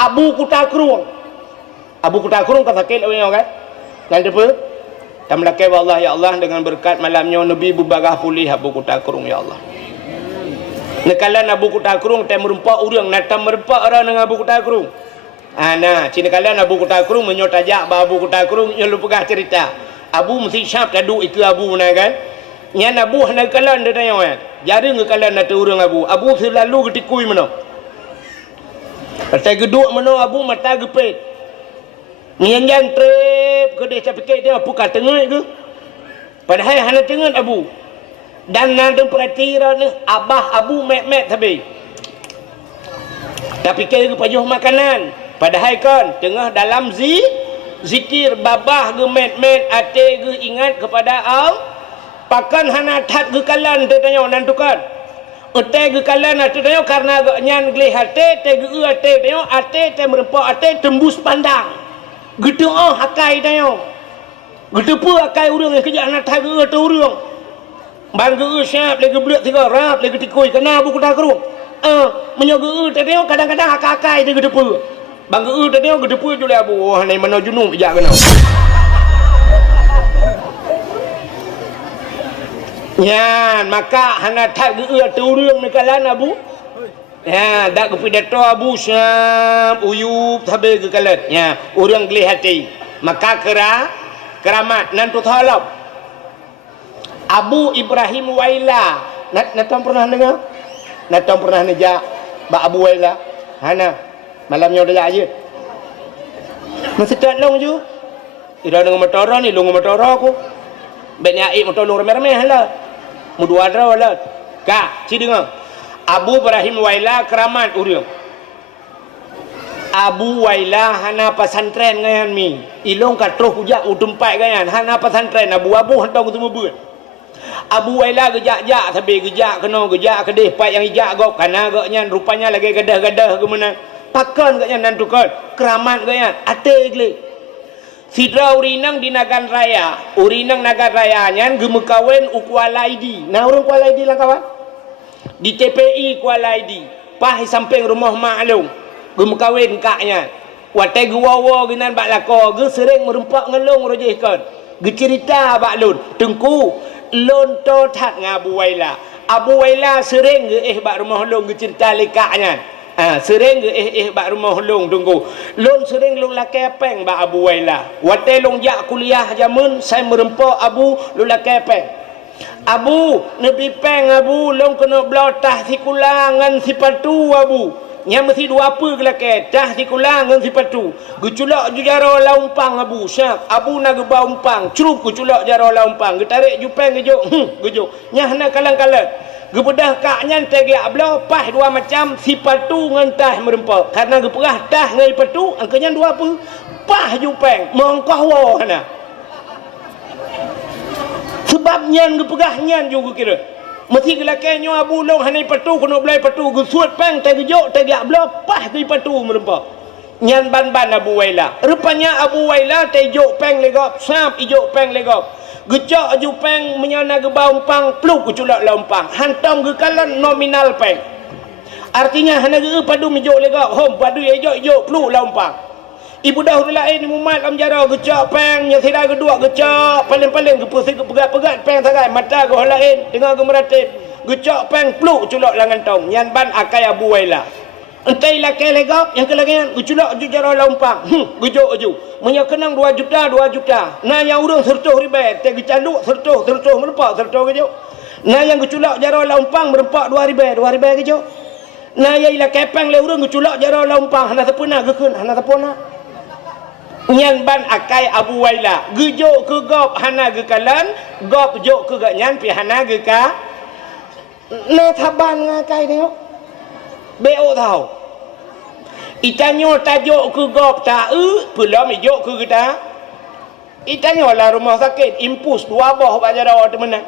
Abu Kutakrung. Abu Kutakrung kan sakit orang kan? Dan apa? Tamlakai Allah ya Allah dengan berkat malamnya Nabi berbarah pulih Abu Kutakrung ya Allah. Nekalan Abu Kutakrung tem merempak orang, natam merempak orang dengan Abu Kutakrung. Nah, cina kalian Abu Kutakrung menyotajak Abu Kutakrung yang lu pegah cerita. Abu mesti syap tadu itu Abu mana kan? Yang Abu hendak kalian dia tanya kan? Jarang ke kalian nak urang Abu. Abu selalu ketikui mana? Pasal geduk mana Abu mata gepet. Nyan trip ke dia capek dia apa kat tengah ke? Padahal hana tengah Abu. Dan nang perhatian abah Abu mek tapi. Tapi ke pajuh makanan. Padahal kan tengah dalam zikir babah ge met ate ge ingat kepada Allah. Pakan hana tat ge kalan te tanya nantukan. Ate ge kalan ate tanya karena ge nyan gleh ate te ge ate tanya ate te merempak ate tembus pandang. Gitu hakai tanya. Gitu pu hakai urang yang kerja anak tat ge ate urang. Bang ge siap lagi blek tiga rap lagi tikui kena Abu Kutakrung. Menyoge te tanya kadang-kadang hakai te gitu pu. Bang ge tadi gede pu jule Abu. Wah ni mana junub jak kena. Yan maka hana tak ge turun mekalan Abu. Ya dak kepidato Abu syam uyub tabe ge kalat. Ya urang gelih hati. Maka keramat nan tu thalap. Abu Ibrahim Waila. Natam pernah dengar? Natam pernah nejak ba Abu Waila. Hana malamnya udah aja masih tak long je tidak dengan motor ni long motor aku banyak motor long remeh-remeh lah mudua draw lah kak ci dengar Abu Ibrahim Waila keramat urang Abu Waila hana pesantren ngayan mi ilong kat terus hujak utempat ngayan hana pesantren Abu hentang ketemu buat Abu Waila gejak-jak tapi gejak kena gejak kedih pat yang ijak gok kana goknya rupanya lagi gadah-gadah ke mana pakan katnya nantukan keramat katnya ate gle sidra urinang di Nagan Raya urinang Nagan Raya nyan gemekawin Kuala ID nah orang Kuala ID lah kawan di TPI Kuala ID pah samping rumah maklum gemekawin kaknya wate guwawa ginan bak lako ge sering merempak ngelong rojehkan ge cerita bak lun tengku lon to that ngabu Waila Abu Waila sering ge bak rumah long ge cerita lekaknya sering bak rumah long tunggu lon sering long lakai peng bak Abu Waila wate long jak kuliah jamun saya merempak Abu long lakai peng Abu nebi peng Abu long kena belotah si kulangan si patu Abu yang mesti dua apa ke lakai tah si kulangan si patu geculak jujara laumpang Abu syak Abu nak gebau umpang cerup geculak jara laumpang getarik jupeng gejuk gejuk nyah nak kalang-kalang gebedah kaknya tegi ablau pah dua macam si patu ngan tah merempak karena geperah tah ngan patu angkanya dua apa pah jupeng mongkah wa kana sebab nyan geperah nyan juga kira mesti gelakainya Abu long hanai patu kena belai patu gesuat peng tegi jok tegi ablau pah di patu merempak nyan ban-ban Abu Waila rupanya Abu Waila tejok peng legop sap ijok peng legop gecak jupeng menyana ge baumpang pluk keculak laumpang hantam ge kalan nominal peng artinya hana ge padu mijok lega hom padu ejok pluk laumpang ibu dahulu lain mumat am jara gecak peng nya sida kedua gecak paling-paling ge pusing ge pegat-pegat peng sagai mata ge lain dengar ge meratib gecak peng pluk keculak langan tong nyan ban akai Abu Waila entai lakai legap yang kelagian geculak jujara laumpang gejok aju punya kenang 2 juta nah yang urang sertuh ribet teh gecanduk sertuh merempak sertuh gejok nah yang geculak jara laumpang merempak 2 ribet gejok nah yang lakai peng le urang geculak jara laumpang hana sepuna gekeun hana sepuna nyan ban akai Abu Waila gejok ke gop hana gekalan gop jok ke gak nyan pi hana geka nah taban ngakai tengok beo tahu itanyo tajuk ke gop tak belum ijuk ke kita itanyo lah rumah sakit impus dua boh bajara temenan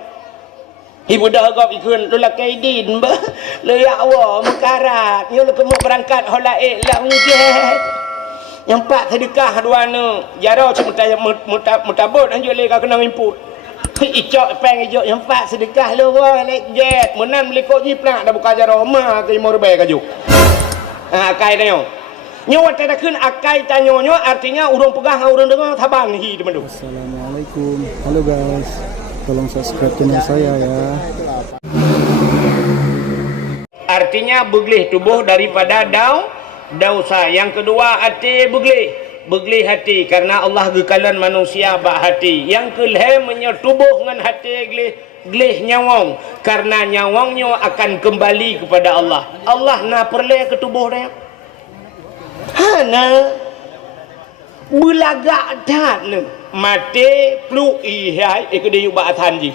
ibu dah gop ikun lu lakai din ba lu ya Allah mekarat yo lu kemu berangkat holaik lah mujet yang pak sedekah dua ne jara mutabut anjuk le ka kena imput icok peng ijok yang pak sedekah lu lek jet menan beli kok jiplak dah buka jara rumah ke 5 ribu kaju kai tengok nyawa tak kun akai tanyonyo artinya urang pegah urang dengar tabang hi teman tu. Assalamualaikum. Halo guys. Tolong subscribe channel saya ya. Artinya beglih tubuh daripada dosa. Yang kedua hati beglih hati karena Allah gekalan manusia bak hati. Yang kelima menyetubuh dengan hati glih nyawang karena nyawangnya akan kembali kepada Allah. Allah na perle ke tubuh dia. Hana belagak dah ne mati plu ihai ikde ubak thanji.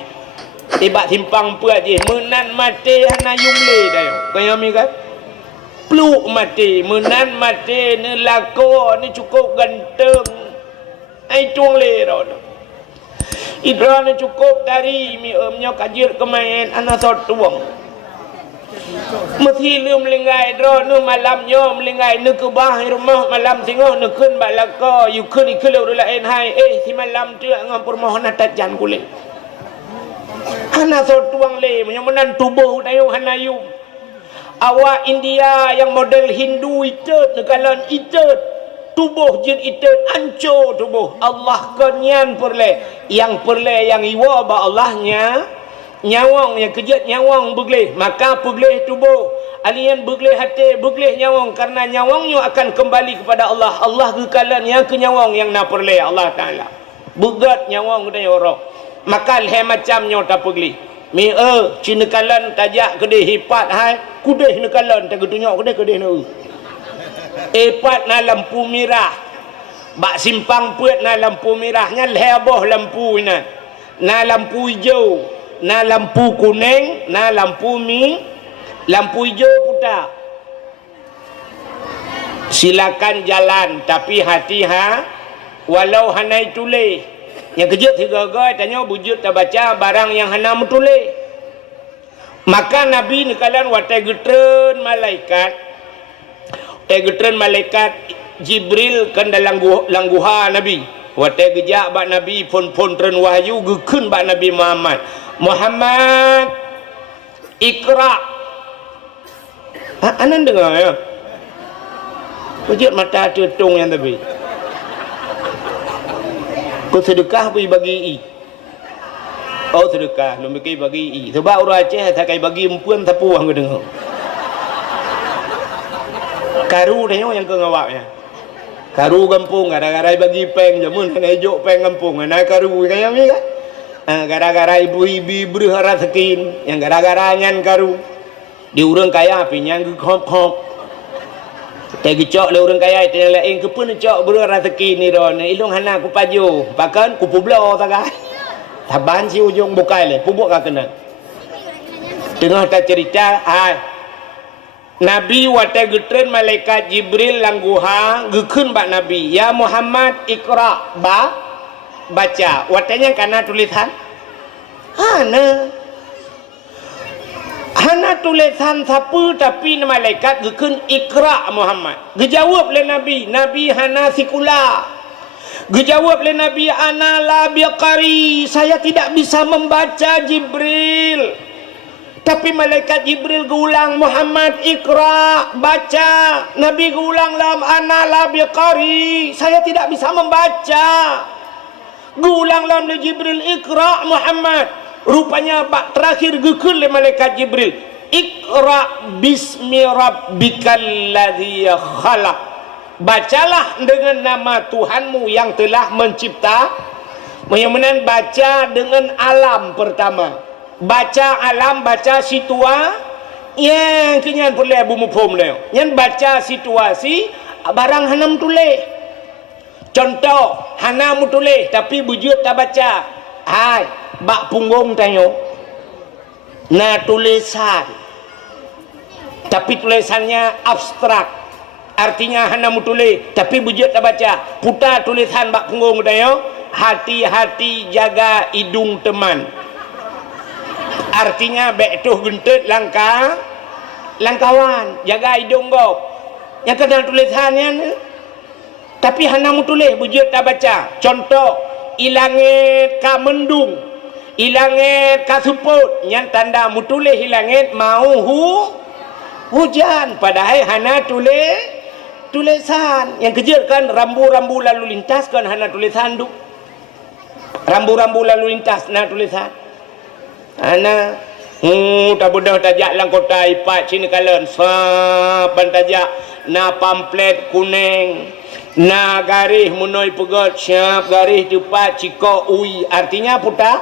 Ibak timpang puat je menan mati hana yumle dah. Kaya mi kan? Pluk mati, menan mati ni lako ni cukup ganteng. Ai tuang le ro. Idra ni cukup dari mi emnya kajir kemain ana sot tuang. Mesti lu melingai dro nu malam nyo melingai nu ke bah rumah malam tengok nu kun bak lako you kun ikelo lain hai si malam tu ngam permohonan tajan kulit. Hana sot tuang le menan tubuh dayu hanayu. Awak India yang model Hindu itet nekalan itet tubuh jin itet hancur tubuh Allah kenyan perle yang iwa ba Allahnya nyawang yang kejat nyawang beglih maka beglih tubuh alien beglih hati beglih nyawang karena nyawangnya akan kembali kepada Allah. Allah kekalan yang kenyawang yang na perle Allah Taala begat nyawang dia orang maka le macamnya tak beglih mi cinekalan tajak kedih hipat hai kudih nekalan tak tunjuk kedih nu epat na lampu merah bak simpang puat na lampu merahnya leboh lampu na lampu hijau na lampu kuning na lampu lampu hijau putar silakan jalan tapi hati walau hanai tulis yang kejut tiga-tiga tanya wujud tak baca barang yang hana metulis. Maka Nabi ni kalian watai getren malaikat Jibril kan dalam langguha Nabi. Watai gejak bak Nabi pun tren wahyu gekun bak Nabi Muhammad Iqra. Anan dengar ya. Wujud mata tutung yang tapi. Kau sedekah pergi bagi sedekah lu bagi sebab orang Aceh tak kai bagi empuan tapuang ke dengar karu dia yang ke ngawaknya karu kampung gara-gara bagi peng jamun kena hijau peng kampung ana karu kaya mi kan gara-gara ibu-ibu berharap sekin yang gara-gara nyan karu di urang kaya pinyang khop tegi cok le urang kaya itu lain ke pun cok buru rezeki ni ron ilung hana ku paju bahkan ku publo taga taban si ujung bukai le pubuk ka kena tengah ta cerita Nabi wate getren malaikat Jibril langguha gekeun bak Nabi ya Muhammad Iqra baca watenya kana tulisan hana tulisan sapu tapi malaikat gekun Iqra Muhammad. Gejawab le Nabi hana sikula. Gejawab le Nabi ana la biqari, saya tidak bisa membaca Jibril. Tapi malaikat Jibril gulang Muhammad Iqra baca. Nabi gulang lam ana la biqari, saya tidak bisa membaca. Gulang lam le Jibril Iqra Muhammad. Rupanya bak terakhir gekul le malaikat Jibril Iqra bismi rabbikal ladzi khalaq bacalah dengan nama Tuhanmu yang telah mencipta menan baca dengan alam pertama baca alam baca yang kenyan perle bumu pom le nyan baca situasi barang hanam tulis contoh hanam tulis tapi bujut tak baca bak punggung tanya na tulisan tapi tulisannya abstrak artinya hana mutulis tapi bujut tak baca putar tulisan bak punggung tanya hati-hati jaga hidung teman artinya betuh gentet langkawan jaga hidung gop yang kena tulisannya tapi hana mutulis bujut tak baca contoh ilangit ka mendung ilangit kasuput yang tanda mutulih ilangit mau hujan padahal hana tulis tulisan yang kecil kan, rambu-rambu lalu lintas kan hana tulisan tu. Rambu-rambu lalu lintas na tulisan. Ana tak bodoh tajak lang kota ipat sini kalian. Saban tajak na pamflet kuning. Na garis munoi pegot siap garis tepat ciko ui. Artinya putar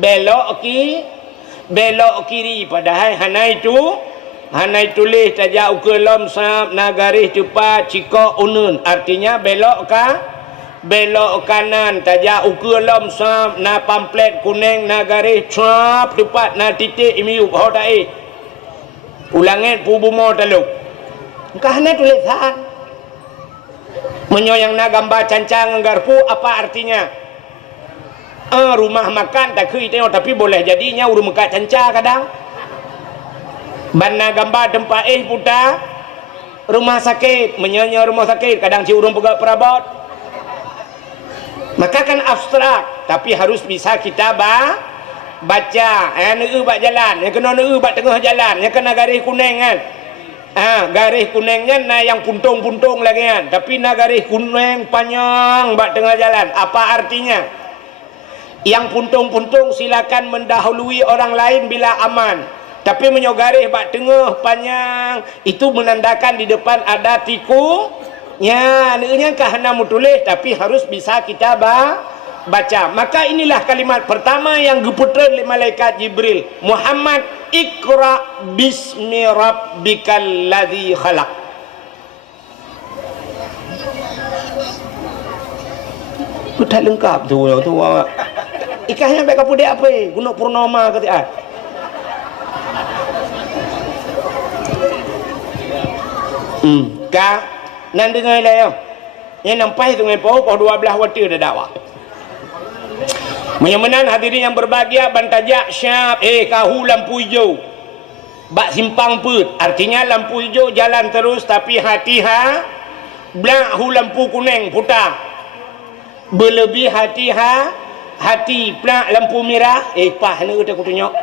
belok kiri padahal hanai tulis tajak ukelom sap na garis tepat ciko unun. Artinya belok kanan tajak ukelom sap na pamflet kuning na garis sap tepat na titik imiu hodai. Ulangan pubumo taluk. Kahana tulisan. Menyoyang na gambar cancang garpu apa artinya? Rumah makan tak kui tengok tapi boleh jadinya urung muka canca kadang. Bana gambar tempat putar rumah sakit, menyonya rumah sakit kadang ci urung pegat perabot. Maka kan abstrak tapi harus bisa kita baca. Neu bak jalan, yang kena neu bak tengah jalan, yang kena garis kuning kan. Garis kuningnya na yang puntung-puntung lagi kan. Tapi na garis kuning panjang bak tengah jalan. Apa artinya? Yang puntung-puntung silakan mendahului orang lain bila aman. Tapi menyogaris bak tengah panjang itu menandakan di depan ada tiku. Ya, neunya kahana mutulis tapi harus bisa kita baca. Maka inilah kalimat pertama yang diputar oleh malaikat Jibril. Muhammad, Iqra bismi rabbikal ladzi khalaq. Sudah lengkap tu. Ikahnya baik apa dia apa? Guna purnama kata ah. Ka nan dengar lah yo. Yang nampai tu ngai pau 12 waktu dah dakwah. Menyamanan hadirin yang berbahagia bantajak syab kahu lampu hijau. Bak simpang put. Artinya lampu hijau jalan terus tapi hati blak hu lampu kuning putar. Berlebih hati plak lampu merah pah ni kita kutunyok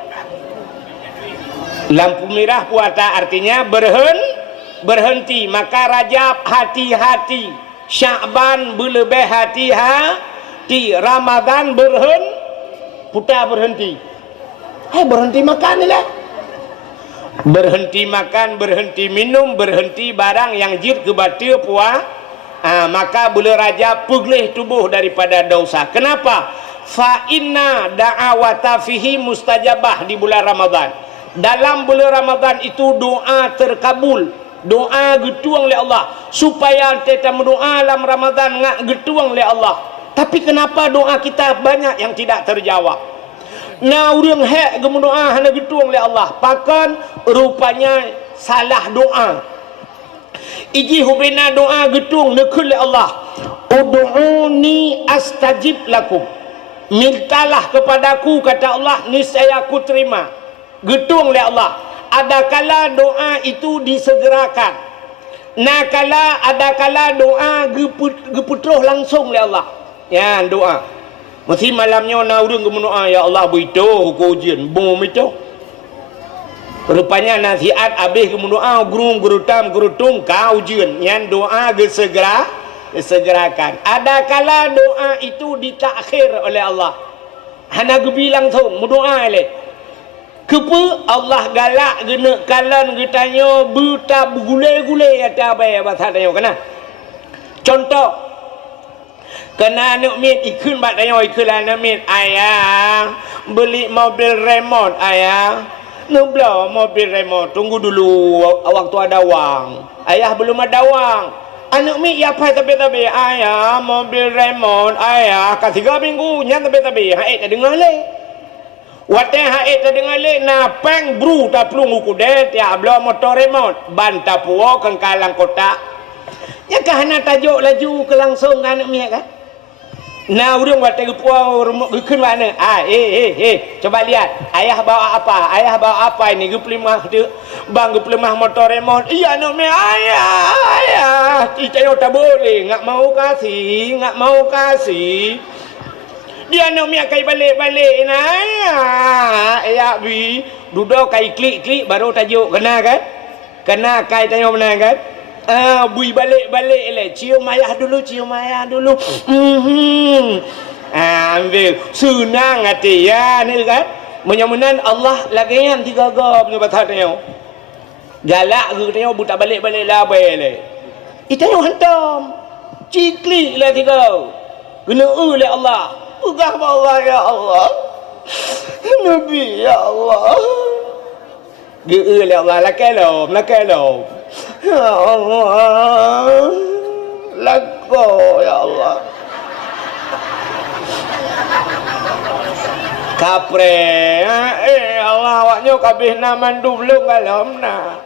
lampu merah puata artinya berhenti. Maka Rajab hati-hati, Sya'ban berlebih hati-hati, Ramadan berhenti. Berhenti makan ni lah, berhenti makan, berhenti minum, berhenti barang yang jir ke batil maka bulan Rajab pulih tubuh daripada dosa. Kenapa? Fa inna da'awata fihi mustajabah. Di bulan Ramadan, dalam bulan Ramadan itu doa terkabul, doa getuang oleh Allah. Supaya kita berdoa dalam Ramadan ngak getuang oleh Allah. Tapi kenapa doa kita banyak yang tidak terjawab? Nah urang hak gemendoa hana getuang oleh Allah, pakan rupanya salah doa. Iji hubina doa getung nekul oleh Allah. Ud'uni astajib lakum. Mintalah kepadaku kata Allah, niscaya aku terima. Getung oleh Allah. Ada kala doa itu disegerakan. Ada kala doa geputruh langsung oleh Allah. Ya doa. Mesti malamnya na urang gemendoa ya Allah berito ku ujian bom itu. Rupanya nasihat habis kemudian guru tam guru tung kau ujian yang doa disegerakan. Ada kala doa itu ditakhir oleh Allah. Hana gebilang tu berdoa le. Kepa Allah galak gena kalan getanya buta bergulai-gulai ada apa bahasa tanya kena. Contoh kena nak mit ikun bak tanya ikun lah nak mit ayah beli mobil remote ayah. Nublah mobil remote, tunggu dulu waktu ada wang. Ayah belum ada wang. Anak mi ya pai tapi ayah mobil remote ayah ka 3 minggu nya tapi haid tak dengar le. Wate haid tak dengar le na peng bru ta plung ku de ya blo motor remote ban ta puo kan kalang kota. Ya kahana tajuk laju ke langsung anak mi kan. Nah urang wate gepuau gekun mana? Coba lihat. Ayah bawa apa? Ayah bawa apa ini? Geplimah tu. Bang geplimah motor remote. Iya nak me ayah. Kita yo tak boleh. Ngak mau kasih. Dia nak me kai balik nah. Ayah bi duduk kai klik baru tajuk kena kan? Kena kai tanya mana kan? Bui balik-balik le. Cium ayah dulu. Ambil sunang hati ya ni kan. Menyamunan Allah lagi yang tiga gab ni batanya. Galak ke tengok buta balik-balik labai le. Itanya hantam. Ciklik lah tiga. Kena oleh Allah. Pegah Allah ya Allah. Nabi ya Allah. Ge oleh Allah lakai lom. Ya Allah. Lako ya Allah. Kapre. Allah awaknya kabeh na mandu belum kalam na.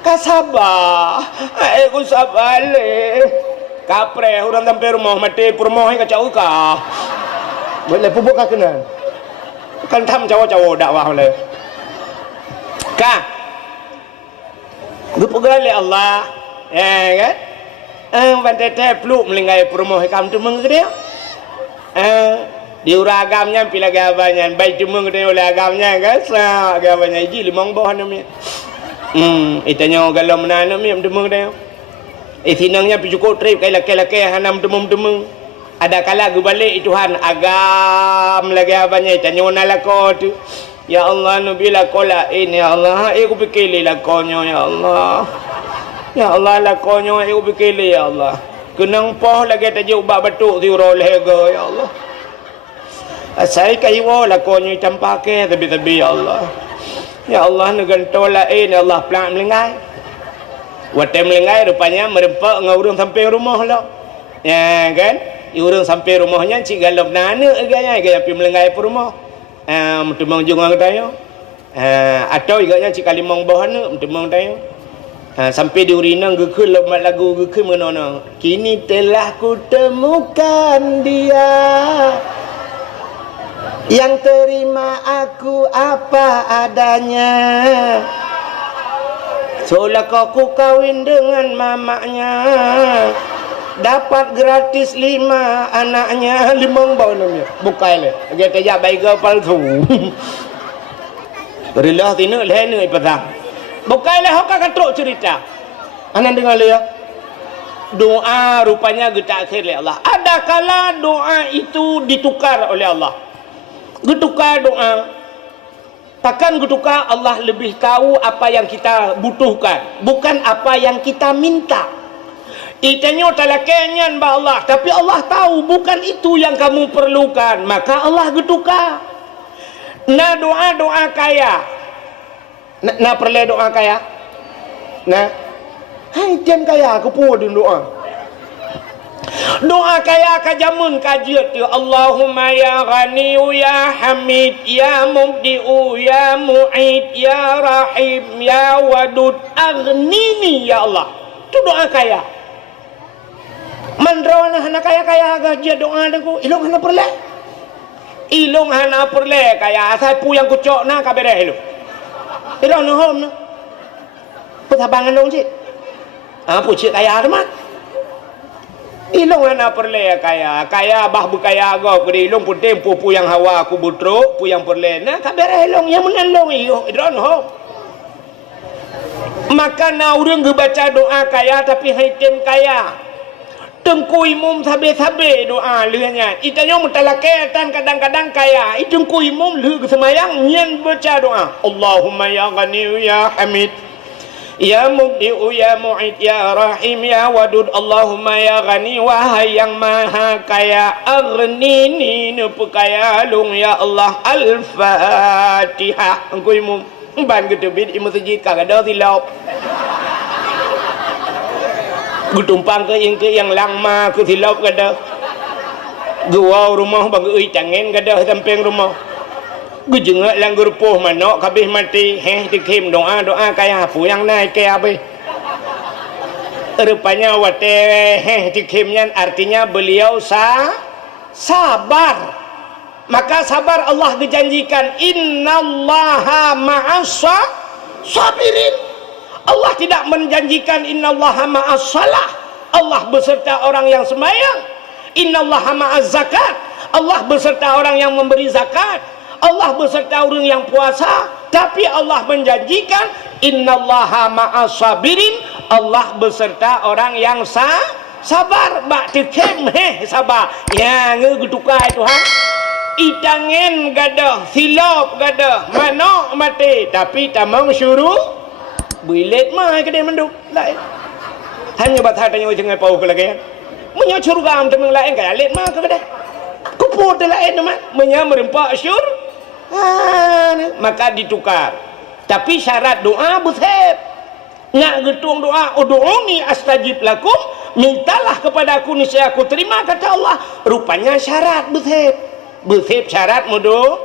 Kasabah. Aku sabar le. Kapre orang sampai rumah mati rumah kacau ka. Boleh pupuk kakenan. Kan tham cawo-cawo dakwah le. Ka. Gupugale Allah. Kan? Bantete peluk melinggai rumah kam tu mengede. Di uragamnya pila gabannya baik tu mengede oleh agamnya kan. Sa agamanya ji limong bawah namanya. Itanya kalau menanam ni tu mengede. Sinangnya cukup trip kai laki-laki hanam demung-demung. Ada kala gu balik Tuhan agam lagi abanya tanya nalako tu. Ya Allah nubila kola ini ya Allah aku fikir lakonyo ya Allah. Ya Allah lakonyo aku fikir ya Allah. Kenang poh lagi tajuk ubah batuk di roleh go ya Allah. Asai kaiwo lakonyo tampake tapi ya Allah. Ya Allah nugantola ini Allah pelan melengai. Watem lengai rupanya merempak ngurung sampai rumah lah. Ya kan? Urung sampai rumahnya cik galap nana agaknya pergi melengai per rumah. Mentemang jungang tayo. Atau agaknya cik kalimang bawah na mentemang tayo. Sampai di urinang gekul lagu gekul menona. Kini telah ku temukan dia yang terima aku apa adanya. Seolah kau kawin dengan mamanya, dapat gratis 5 anaknya, 5 bau namanya. Bukai le, dia kaya baik palsu. Berilah tinu lehne ipatang. Bukai le hok katrok cerita. Anan dengar le ya. Doa rupanya getak akhir oleh Allah. Ada kala doa itu ditukar oleh Allah. Getukar doa. Takkan ketukar Allah lebih tahu apa yang kita butuhkan, bukan apa yang kita minta. Itanya talakenyan ba Allah, tapi Allah tahu bukan itu yang kamu perlukan, maka Allah getukar. Na doa kaya. Na perle doa kaya. Nah. Hai tian kaya aku pun doa. Doa kaya kajamun kajiat tu Allahumma ya ghani ya hamid ya mubdi'u ya mu'id ya rahim ya wadud aghnini ya Allah. Itu doa kaya. Mandrawana hana kaya gajiat doa deku ilong hana perle. Ilong hana perle kaya asal pu yang kucok na kabere ilo. Ilong no hom no. Putabangan dong cik. Pu cik kaya teman. Ilong hana perle kaya bah berkaya agak kedi ilong putih pupu yang hawa aku butruk pu yang perle na kabere ilong yang menandong iyo idron ho. Maka na urang baca doa kaya tapi haitem kaya. Tengku imum sabe-sabe doa lehnya. Itanya mutalaketan kadang-kadang kaya. Itengku imum leh semayang nyan baca doa. Allahumma ya ghani ya hamid. Ya mubdi'u ya mu'id ya rahim ya wadud Allahumma ya ghani wahai yang maha kaya aghnini nepekaya lung ya Allah Al-Fatihah. Engkau imum ban ketubit imam masjid kagak silap gutumpang ke yang langma ke silap kada gua rumah bang ui tangen kada samping rumah gujengak langgur poh manok kabeh mati dikim doa kaya pu yang naik ke abe rupanya wate dikimnya artinya beliau sabar. Maka sabar Allah dijanjikan innallaha ma'as sabirin. Allah tidak menjanjikan innallaha ma'as salah. Allah beserta orang yang sembahyang. Innallaha ma'az zakat. Allah beserta orang yang memberi zakat. Allah beserta orang yang puasa. Tapi Allah menjanjikan innallaha ma'as sabirin, Allah beserta orang yang sabar. Bak tekem sabar. Ya ngegutukai Tuhan. Itangen gadah, silap gadah, manok mati, tapi tamang syuruh bilet mah kedai menduk lain. Hanya batah tanya jangan pau ke lagi. Menyo surga am temeng lain kaya let mah ke kedai. Kuput lain mah menya merempak syur. Maka ditukar. Tapi syarat doa besar. Nak getung doa, ud'uni astajib lakum, mintalah kepada aku niscaya aku terima, kata Allah. Rupanya syarat besar. Besar syarat mudo.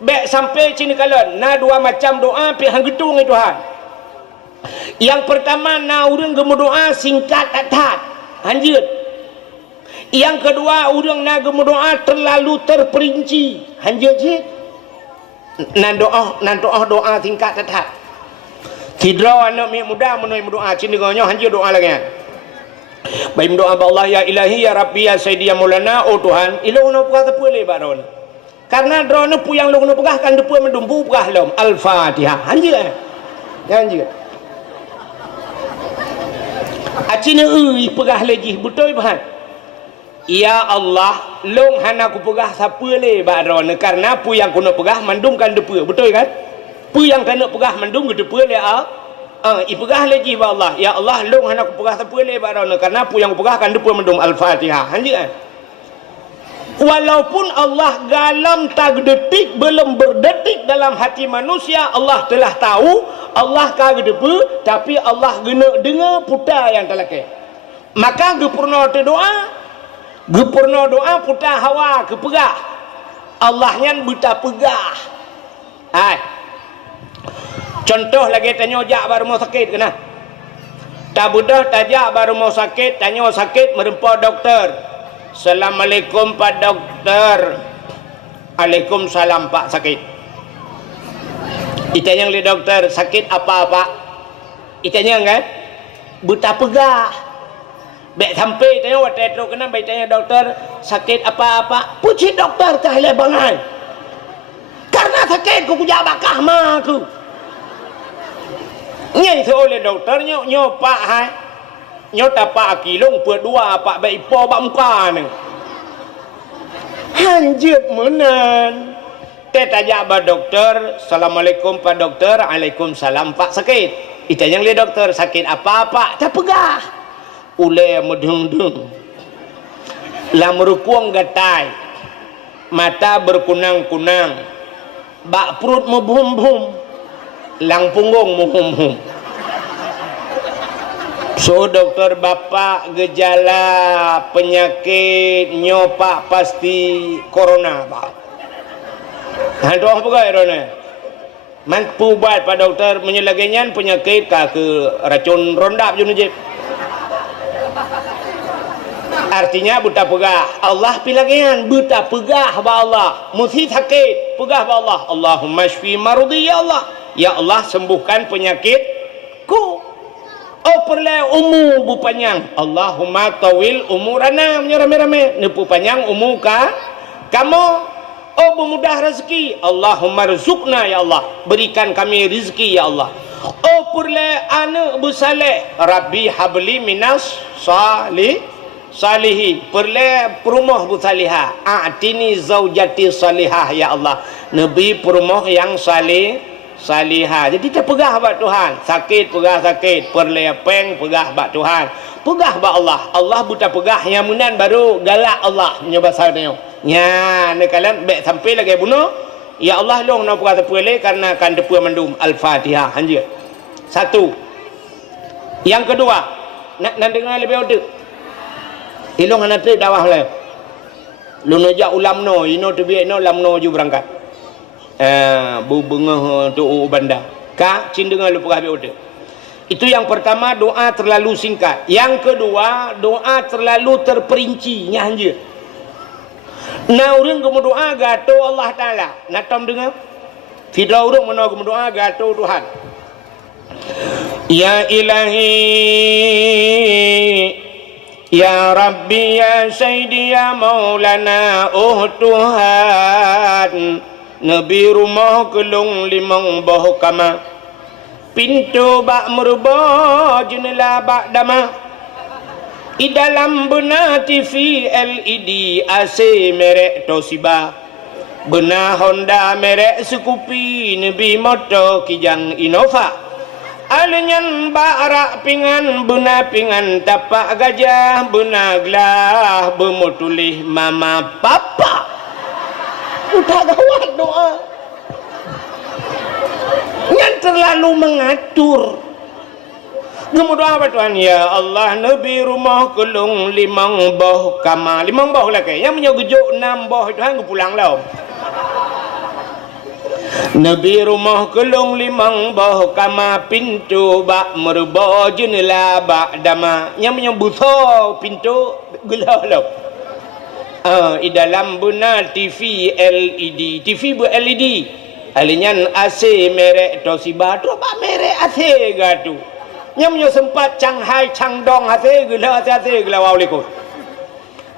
Baik sampai sini kalau na dua macam doa pi hang getung itu Tuhan. Yang pertama na urang gemu doa singkat atat. Hanjut. Yang kedua urang na gemu doa terlalu terperinci. Hanjut je. Nan doa tingkat tetap. Tidra anak muda menoi doa cini gonyo hanya doa lagi. Baik doa Allah ya ilahi ya rabbi ya sayyidi ya maulana, oh Tuhan ilo no puka tepule baron. Karena drone puyang lo no pegah kan depu mendumpu pegah lom. Al-Fatihah. Hanya. Hanya. Acina pegah lagi betul bahan. Ya Allah, long hana ku pegah sapule baron karena pu yang kuno pegah mandum kan depu, betul kan? Pu yang kena pegah mandum depu le pegah lagi ba Allah. Ya Allah, long hana ku pegah sapule baron karena pu yang ku pegah kan depu mandum Al-Fatihah. Hanya. Walaupun Allah galam tak detik belum berdetik dalam hati manusia, Allah telah tahu, Allah kagak depu, tapi Allah gena dengar putar yang telake. Maka gepurna doa gepurna doa putar hawa ke pegah. Allahnya buta pegah. Hai. Contoh lagi tanya jak baru mau sakit kena. Tak budah tajak baru mau sakit, tanya sakit merempa doktor. Assalamualaikum Pak Doktor. Waalaikumsalam Pak sakit. Itanya li doktor sakit apa Pak? Itanya kan buta pegah. Baik sampai tanya waktu itu kena baik tanya doktor sakit apa-apa. Puji doktor kahile bangai. Karena sakit ku kujak bakah mah aku. Nyai oleh doktor nyo pak hai. Nyo tapak kilong per dua pak baik po bak muka ni. Hanjut menan. Tanya ba doktor, Assalamualaikum Pak Doktor, Waalaikumsalam Pak sakit. Itanya li doktor sakit apa-apa. Tak pegah. Ule medung-dung lam rukuang gatai, mata berkunang-kunang, bak perut membum-bum, lang punggung membum-bum. So dokter bapak gejala penyakit nyopak pasti corona pak. Hantu apa gak corona? Mampu buat pak dokter menyelaginya penyakit ke racun rondap junujib. Artinya buta pegah. Allah pilagian buta pegah ba Allah. Mesti sakit pegah ba Allah. Allahumma shfi marudi ya Allah. Ya Allah sembuhkan penyakitku. Oh perle umur bu panjang. Allahumma tawil umurana rame-rame. Nepu panjang umur ka kamu. Oh bermudah rezeki. Allahumma rizukna ya Allah. Berikan kami rezeki ya Allah. Oh perle anak bersaleh. Rabbi habli minas salihi. Perle perumah bersalihah. A'tini zaujati salihah ya Allah. Nabi perumah yang salihah. Jadi kita pegah bak Tuhan. Sakit pegah sakit. Perle peng pegah bak Tuhan. Pegah bak Allah. Allah buta pegah yang munan baru galak Allah menyoba sarnyo. Nya ne kalian baik sampai lagi bunuh. Ya Allah long nak pegah terpele karena kan depu mandum Al-Fatihah hanja. Satu. Yang kedua, nak dengar lebih ada. Ilong anak tu dawah le. Lu najak ulam no, ino tu biak no lam no ju berangkat. Bu bengah tu bandar. Ka cin dengar lu pegah biak ada. Itu yang pertama, doa terlalu singkat. Yang kedua, doa terlalu terperinci nya hanja. Nah urang gemu doa gato Allah Taala. Nak tom dengar? Tidak urang meno gemu doa gato Tuhan. Ya Ilahi, Ya Rabbi, Ya Sayyidi, Ya Maulana, oh Tuhan, Nabi rumah kelung limang boh kama, pintu bak merubah jendela bak dama. I dalam benar TV LED AC merek Toshiba, benar Honda merek Scoopy, Nabi motor kijang Innova. Alenyan barak pingan, benar pingan tapak gajah, benar gelah bermotulih mama papa. Udah gawat doa. Yang terlalu mengatur. Kamu doa apa Tuhan? Ya Allah, Nabi rumah kelung limang boh kama. Limang boh lah ke? Yang punya gejuk 6 boh Tuhan aku pulang lah. Nabi rumah kelung limang boh kama, pintu bak merubah jendela bak dama. Yang punya butuh pintu gelah lah. Di dalam benar TV LED. TV ber-LED. Alinyan AC merek Toshiba. Terus merek AC gatu. Yang punya sempat Shanghai, Changdong AC gila AC gila wauliku.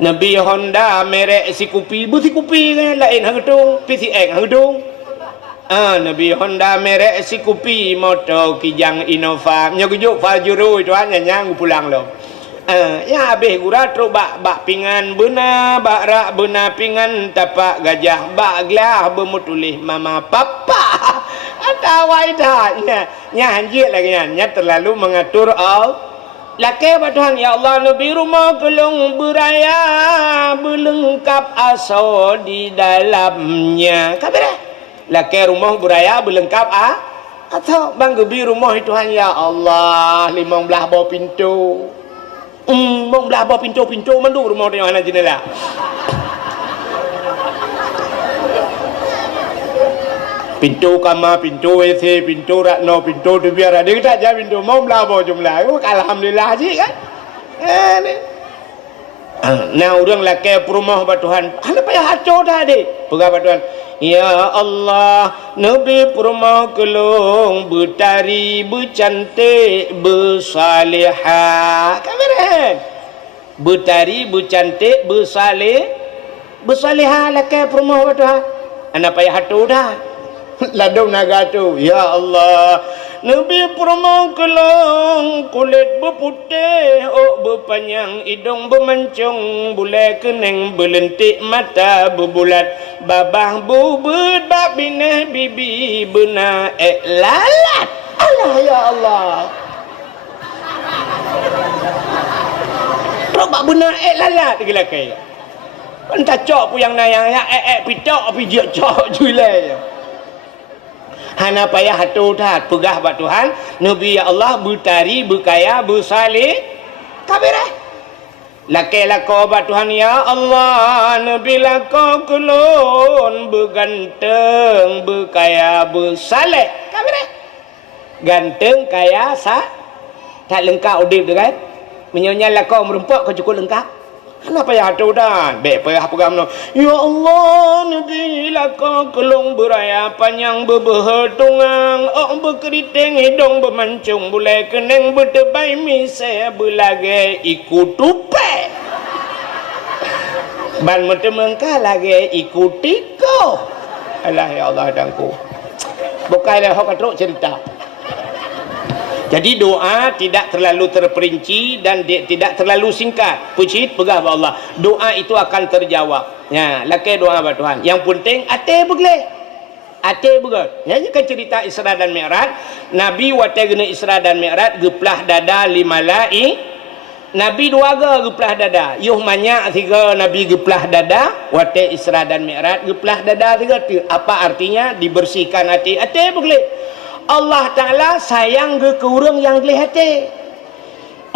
Nabi Honda merek Scoopy. Bu Scoopy kan lain hang gedung, PCX hang gedung. Nabi Honda merek Scoopy, motor kijang Innova. Nya gejuk Fajuru itu hanya nyang pulang lo. Ya habis gura terus bak pingan benar, bak rak benar pingan tapak gajah, bak gelah bermutulih mama papa. Ada waidah nya hanjit lagi nya terlalu mengatur laki apa Tuhan? Ya Allah, Nabi rumah kelung beraya berlengkap asal di dalamnya. Kabeh laki rumah beraya berlengkap atau bang gebi rumah itu Tuhan. Ya Allah, 15 bawah pintu. 15 bawah pintu mandu rumah tengok anak jendela. Pintu kamar, pintu WC, pintu Ratno, pintu tu biar ada kita aja pintu mau melabo jumlah. Alhamdulillah je kan. Nah orang laki perumah ba Tuhan. Ana payah hancur dah dek. Pegang ba Tuhan. Ya Allah, Nabi perumah kelung bertari, bercantik, bersalihah. Kameraman. Bertari, bercantik, bersalihah laki perumah ba Tuhan. Ana payah hancur dah. Ladung naga tu. Ya Allah, Nabi perumah kelong kulit berputih, berpanjang, hidung bermancung, bulai kening berlentik, mata berbulat, babah bubut, bak bineh bibi benar lalat. Allah ya Allah. Robak benar lalat gila kaya. Entah cok pu yang nayang ya pitok pijak cok julai. Hana payah hatu dah pegah ba Tuhan. Nabi ya Allah bertari, berkaya, bersalih. Kabirah. Laki lako ba Tuhan ya Allah. Nabi lako kulun berganteng, berkaya, bersalih. Kabirah. Ganteng, kaya, tak lengkap udip tu kan. Menyonya lako merempak kau cukup lengkap. Kenapa ya hatu dah? Baik payah pegang no. Ya Allah, Nabi laka kelung beraya panjang berbertungang, berkeriting hidung bermancung, bulai kening bertebai misai berlagai ikut tupai. Ban metemengkah lagi ikut tiko. Alah ya Allah dangku. Bukanlah hok teruk cerita. Jadi doa tidak terlalu terperinci dan tidak terlalu singkat. Puji pegah ba Allah. Doa itu akan terjawab. Ya, laki doa ba Tuhan. Yang penting ate begle. Ate begle. Ya, kan cerita Isra dan Mi'raj. Nabi wate gena Isra dan Mi'raj geplah dada lima lai. Nabi dua geplah dada. Yuh banyak tiga Nabi geplah dada, wate Isra dan Mi'raj geplah dada tiga. Apa artinya? Dibersihkan hati. Ate begle. Allah Ta'ala sayang ke orang yang gelih hati.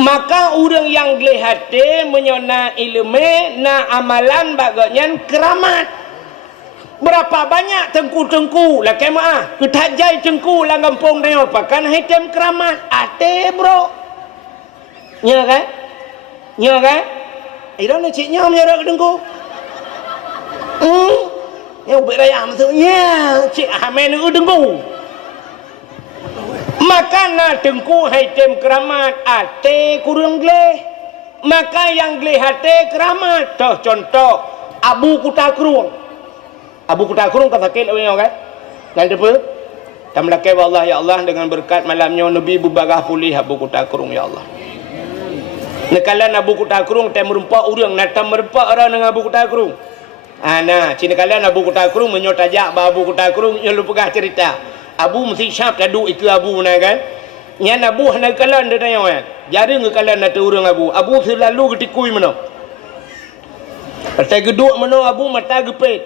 Maka orang yang gelih hati menyona ilmu na amalan baganya keramat. Berapa banyak tengku-tengku lah kemah ketajai tengku lah kampung dia pakan hitam keramat ate bro. Nya kan? Nya kan? Ira nak ciknya menyerah ke tengku. Yang beraya maksudnya cik amen ke tengku. Maka na tengku hitam keramat ate kurang gelih. Maka yang gelih hati keramat. Contoh Abu Kuta Keruang. Abu Kutakrung kata sakit lawan kan. Dan depa tam lakai Allah ya Allah dengan berkat malamnya Nabi berbarah pulih Abu Kutakrung ya Allah. Nekalan Abu Kutakrung tem merempak urang natam merempak orang dengan Abu Kutakrung. Nah, cina kalian Abu Kutakrung menyotajak ba Abu Kutakrung yang lu pegah cerita. Abu mesti syap tadu itu Abu na kan. Nyan Abu hana kalan dia tanya kan. Jadi ngekalan nak urang Abu. Abu selalu getikui mana. Pasal geduk mana Abu mata gepet.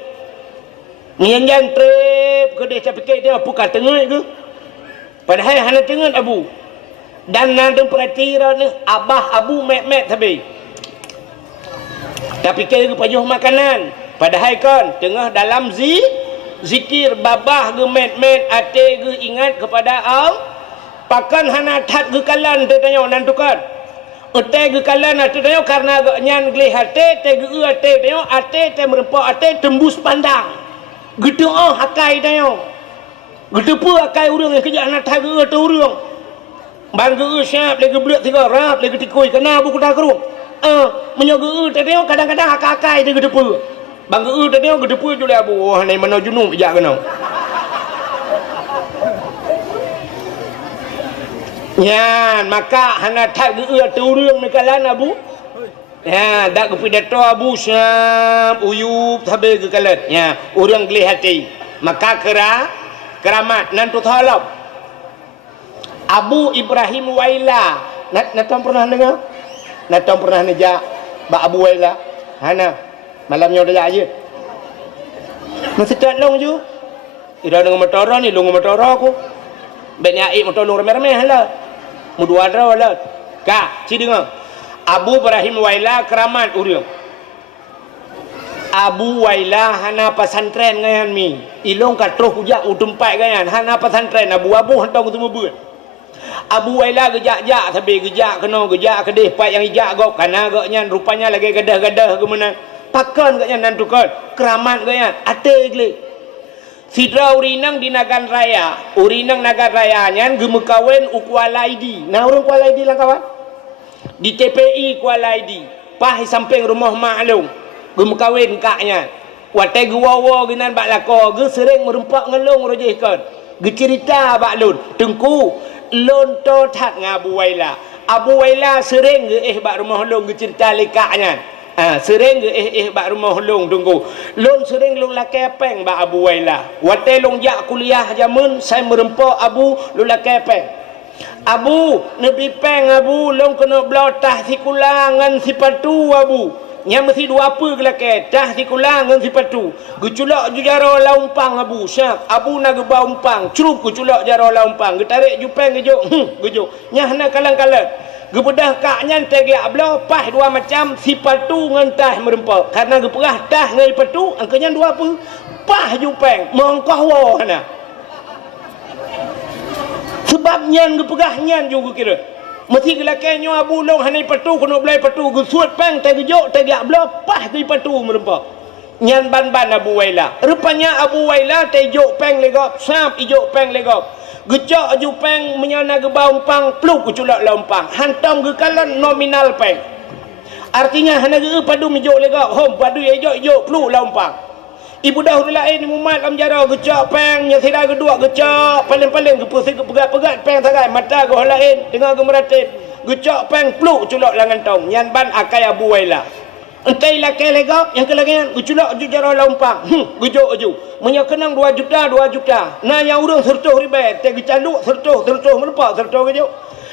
Nyan trip ke dia fikir dia apa kat tengah ke. Padahal hana tengah Abu. Dan nang perhatian ni abah Abu mek-mek tabi. Tapi kira pajuh makanan. Padahal kan tengah dalam zikir babah ge met-met ate ge ingat kepada Allah. Pakan hana that ge kalan te tanya nan tukar. Ate ge kalan ate tanya karena ge nyan gleh ate te ge ate tanya ate te merempak ate tembus pandang. Gitu hakai tanya. Gitu pu hakai urang yang kejak hana that ge ate urang. Bang ge syap le ge blek tiga rap le ge tikui kena Abu Kutakrung. Menyoge te tanya kadang-kadang hakai te gitu pu. Bang tadi orang kedepu je Abu. Oh, ni mana junub bijak kena. Ya, maka hana tak turun mekalan Abu. Ya, dak kepidato Abu Syam uyub tabe ke kalat. Ya, orang gelih hati. Maka keramat nantu thalap. Abu Ibrahim Waila. Natam pernah dengar? Natam pernah nejak ba Abu Waila. Hana malamnya udah aja. Masih tak long je. Ida dengan motor ni, long motor aku. Banyak air motor long remeh-remeh lah. Mudua dra wala. Ka, ci dengar. Abu Ibrahim Waila keramat urang. Abu Waila hana pesantren ngayan mi. Ilong ka terus ujak utempat ngayan. Hana pesantren Abu hantang semua buat. Abu Waila gejak-jak tapi gejak kena gejak kedih pat yang ijak gok kana goknya rupanya lagi gadah-gadah ke mana. Pakan katnya nan tukar keramat katnya ate gle sidra urinang di Nagan Raya urinang Nagan Raya nyan gemekawin Kuala ID nah orang Kuala ID lah kawan di TPI Kuala ID pah samping rumah maklum gemekawin kaknya wate guwawa ginan bak lako ge sering merempak ngelong rojehkan ge cerita bak lun tengku lon to that ngabu Waila Abu Waila sering ge bak rumah long ge cerita lekaknya sering bak rumah long tunggu long sering long lakai peng bak Abu Waila wate long jak kuliah jamun saya merempak Abu long lakai peng Abu nebi peng Abu long kena belotah si kulangan si patu Abu nya mesti dua apa ke lakai tah si kulangan si patu geculak ju jaro laumpang Abu syak Abu nak gebau umpang cerup geculak jaro laumpang getarik ju peng gejuk gejuk nya hana kalang-kalang gebedah kaknya tegiak belah pah dua macam si patu ngentah merempak karena geperah tah ngai patu angkanya dua apa pah jupeng mongkoh wahana sebabnya geperah nyan juga kira mesti gelakainya Abu long hanai patu kena belai patu gesuat peng tegiak tegiak belah pah ngai patu merempak nyan ban-ban Abu Waila rupanya Abu Waila tejuk peng legop sap ijuk peng legop gejak aju peng menyana ge baumpang pluk uculak laumpang hantam ge kalan nominal peng artinya hana ge padu mijok lega hom padu ejok pluk laumpang ibu dahulu lain mumat am jara gejak peng nya sida kedua gejak paling-paling ge pusing ge pegat-pegat peng sagai mata ge lain dengar ge meratib gejak peng pluk uculak langan tong nyan ban akai Abu Waila entai lakai legap yang kelagian uculak aju jara laumpang gejok aju menyakenang 2 juta nah yang urang sertuh ribai teh gecanduk sertuh merempak sertuh gejok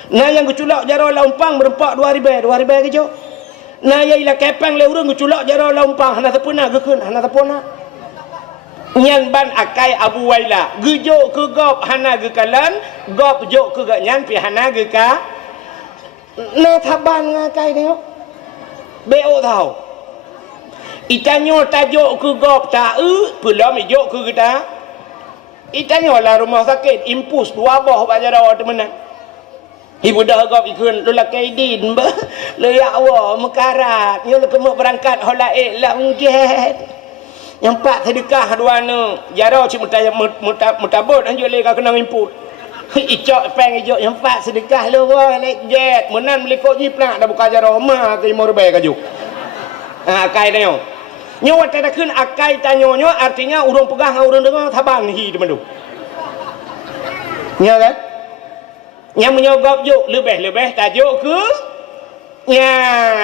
nah yang geculak jara laumpang merempak 2 ribai gejok nah yang ila kepang le urang geculak jara laumpang hana sepuna gekeun hana sepuna nyan ban akai Abu Waila gejok ke gop hana gekalan gop jok ke nyan pi hana geka nah taban ngakai tengok beo tahu itanyo tajuk ke gop ta belum ijuk ke kita itanyo lah rumah sakit impus dua boh baca rawat temenan ibu dah gop ikun lula kaidin ba leyak wa mekarat nyo kemuk berangkat holaik lah mungkin yang pak sedekah dua ne jaro cik mutabut anjo le ka kena imput icok peng ijok yang pak sedekah lu wa naik jet menan melikok jipnak dah buka jaro ma ke 5 ribu kajuk kai tengok nyawa tak ada akai tanyonya artinya urang pegah dengan urang dengar tabang hi teman tu. Nya kan? Yang menyogok juk lebih tajuk ke ya,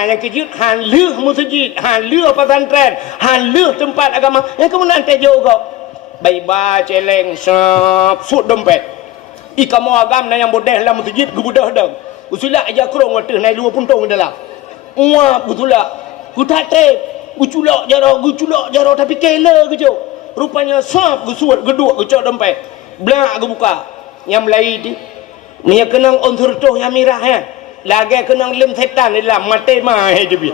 yang kejut han leuh masjid, han leuh pesantren, han leuh tempat agama. Yang kemudian tajuk kok. Baik celeng sud dompet. Ikamu agam na yang bodeh dalam masjid gebudah dah. Usulah aja krong wateh naik 2 puntung dalam. Muap betulah. Ku tak tep. Ku culak jaro tapi kela ke jo. Rupanya sap ku suat geduk ku cok dompet. Blak ku buka. Yang Melayu ni. Nya kenang ontur toh yang mirah ya. Lagi kenang lem setan dalam mati mah he je bi.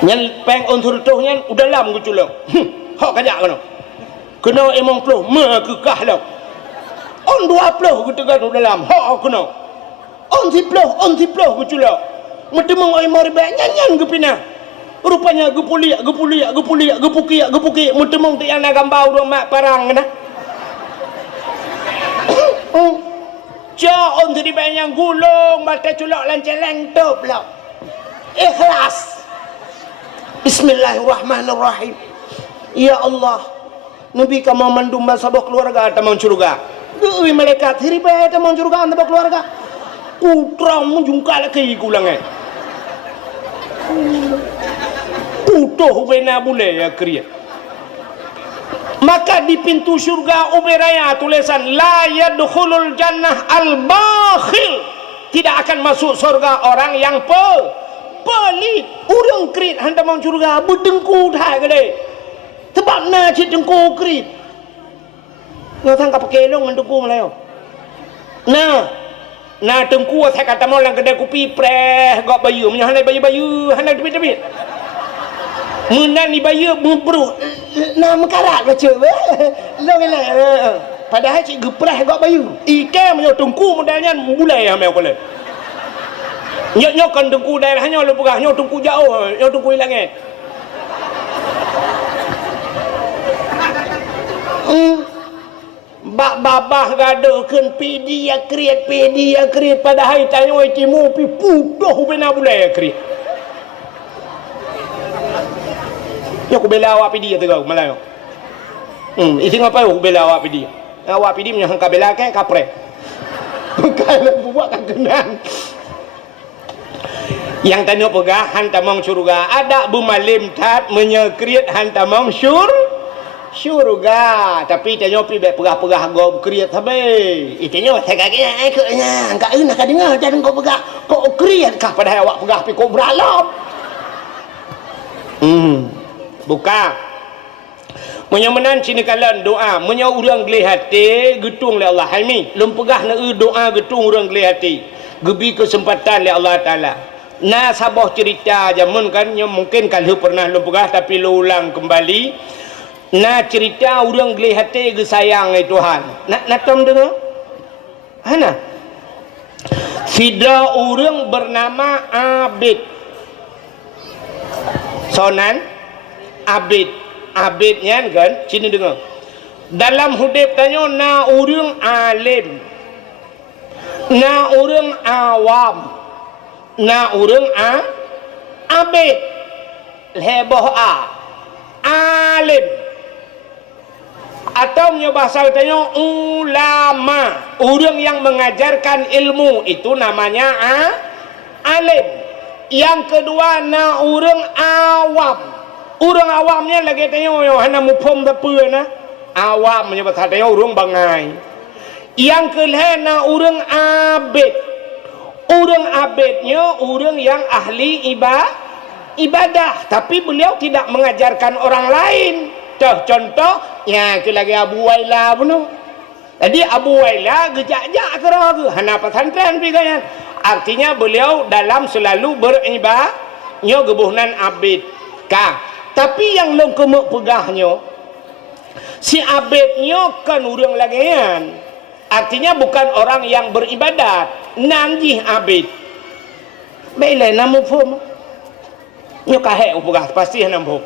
Yang peng ontur toh yang udah lam ku culak. Hak kajak kena. Kena emang ploh ma kekah lau. On 20 ku tegan dalam. Hak kena. On 10 ku culak. Medemang oi mari nyanyan ke pinah. Rupanya gepuliak gepuki. Medemang tu yang nak gambar orang mak parang kena. Cak on tadi banyak gulung mata culak lanceleng tu pula. Ikhlas. Bismillahirrahmanirrahim. Ya Allah, Nabi kamu mandumba sabah keluarga tamang surga. Deui malaikat hiriba tamang surga tamang keluarga. Putra menjungkal ke igulang Putuh bena boleh ya kriya. Maka di pintu surga uberaya tulisan la yadkhulul jannah al-bakhil. Tidak akan masuk surga orang yang pelit. Urang krit handa mang surga berdengku dah gede. Sebab na cik dengku krit. Ngotang ka pakelong mendengku malayo. Nah tengku saya kata mau lang kedai kopi preh gok bayu menyo hanai bayu hanai debit. Menan ni bayu buru. Nah mekarat baca. Long padahal cik gepreh gok bayu. Ikan menyo tengku modalnya mulai amel kole. Nyok kan tengku daerahnya lu pegah nyok tengku jauh, nyok tengku hilangnya. Bak babah gaduhkeun pidi ya kriat padahal tanya oi timu pi pudoh bena bulai kriat. Yo ku bela awak pidi tegak Melayu. Isi ngapa yo bela awak pidi? Awak pidi nya hang ka bela ke kapre. Kalau buat kan kenan. Yang tanya pegah hantamang surga ada bumalim tat menyekriat hantamang surga tapi tanya pi be pegah-pegah go kriat habe itanya saya kagetnya eknya angka euna ka dengar jangan kau pegah kau kriat kah padahal awak pegah pi kau beralap buka menyemenan cina kalan doa menyo urang geli hati getung le Allah halmi lum pegah na doa getung urang geli hati gebi kesempatan le Allah taala. Nah sabah cerita jamun kan yang mungkin kalau pernah lu pegah tapi lu ulang kembali. Nah cerita orang geli hati ke sayang Tuhan. Nak tom dengar? Hana. Fida orang bernama Abid. Sonan Abid. Abidnya kan sini dengar. Dalam hidup tanya na orang alim. Na orang awam. Na urang abid leboh alim atau bahasa tanya ulama urang yang mengajarkan ilmu itu namanya alim. Yang kedua na urang awamnya lagi tanya yo hana mupom tapu na awam nya bahasa tanya urang bangai. Yang kelima na urang abid. Orang abidnya orang yang ahli ibadah tapi beliau tidak mengajarkan orang lain. Contoh ya ke lagi Abu Waila bunuh. Jadi Abu Waila gejak-jak kerah ke hana pesantren pigayan. Artinya beliau dalam selalu beribadahnya gebuhnan abid kah. Tapi yang long kemuk pegahnya si abidnya kan orang lagian. Artinya bukan orang yang beribadat. Nanjih abid. Baiklah namu fum. Nyo kahek upugah pasti namu.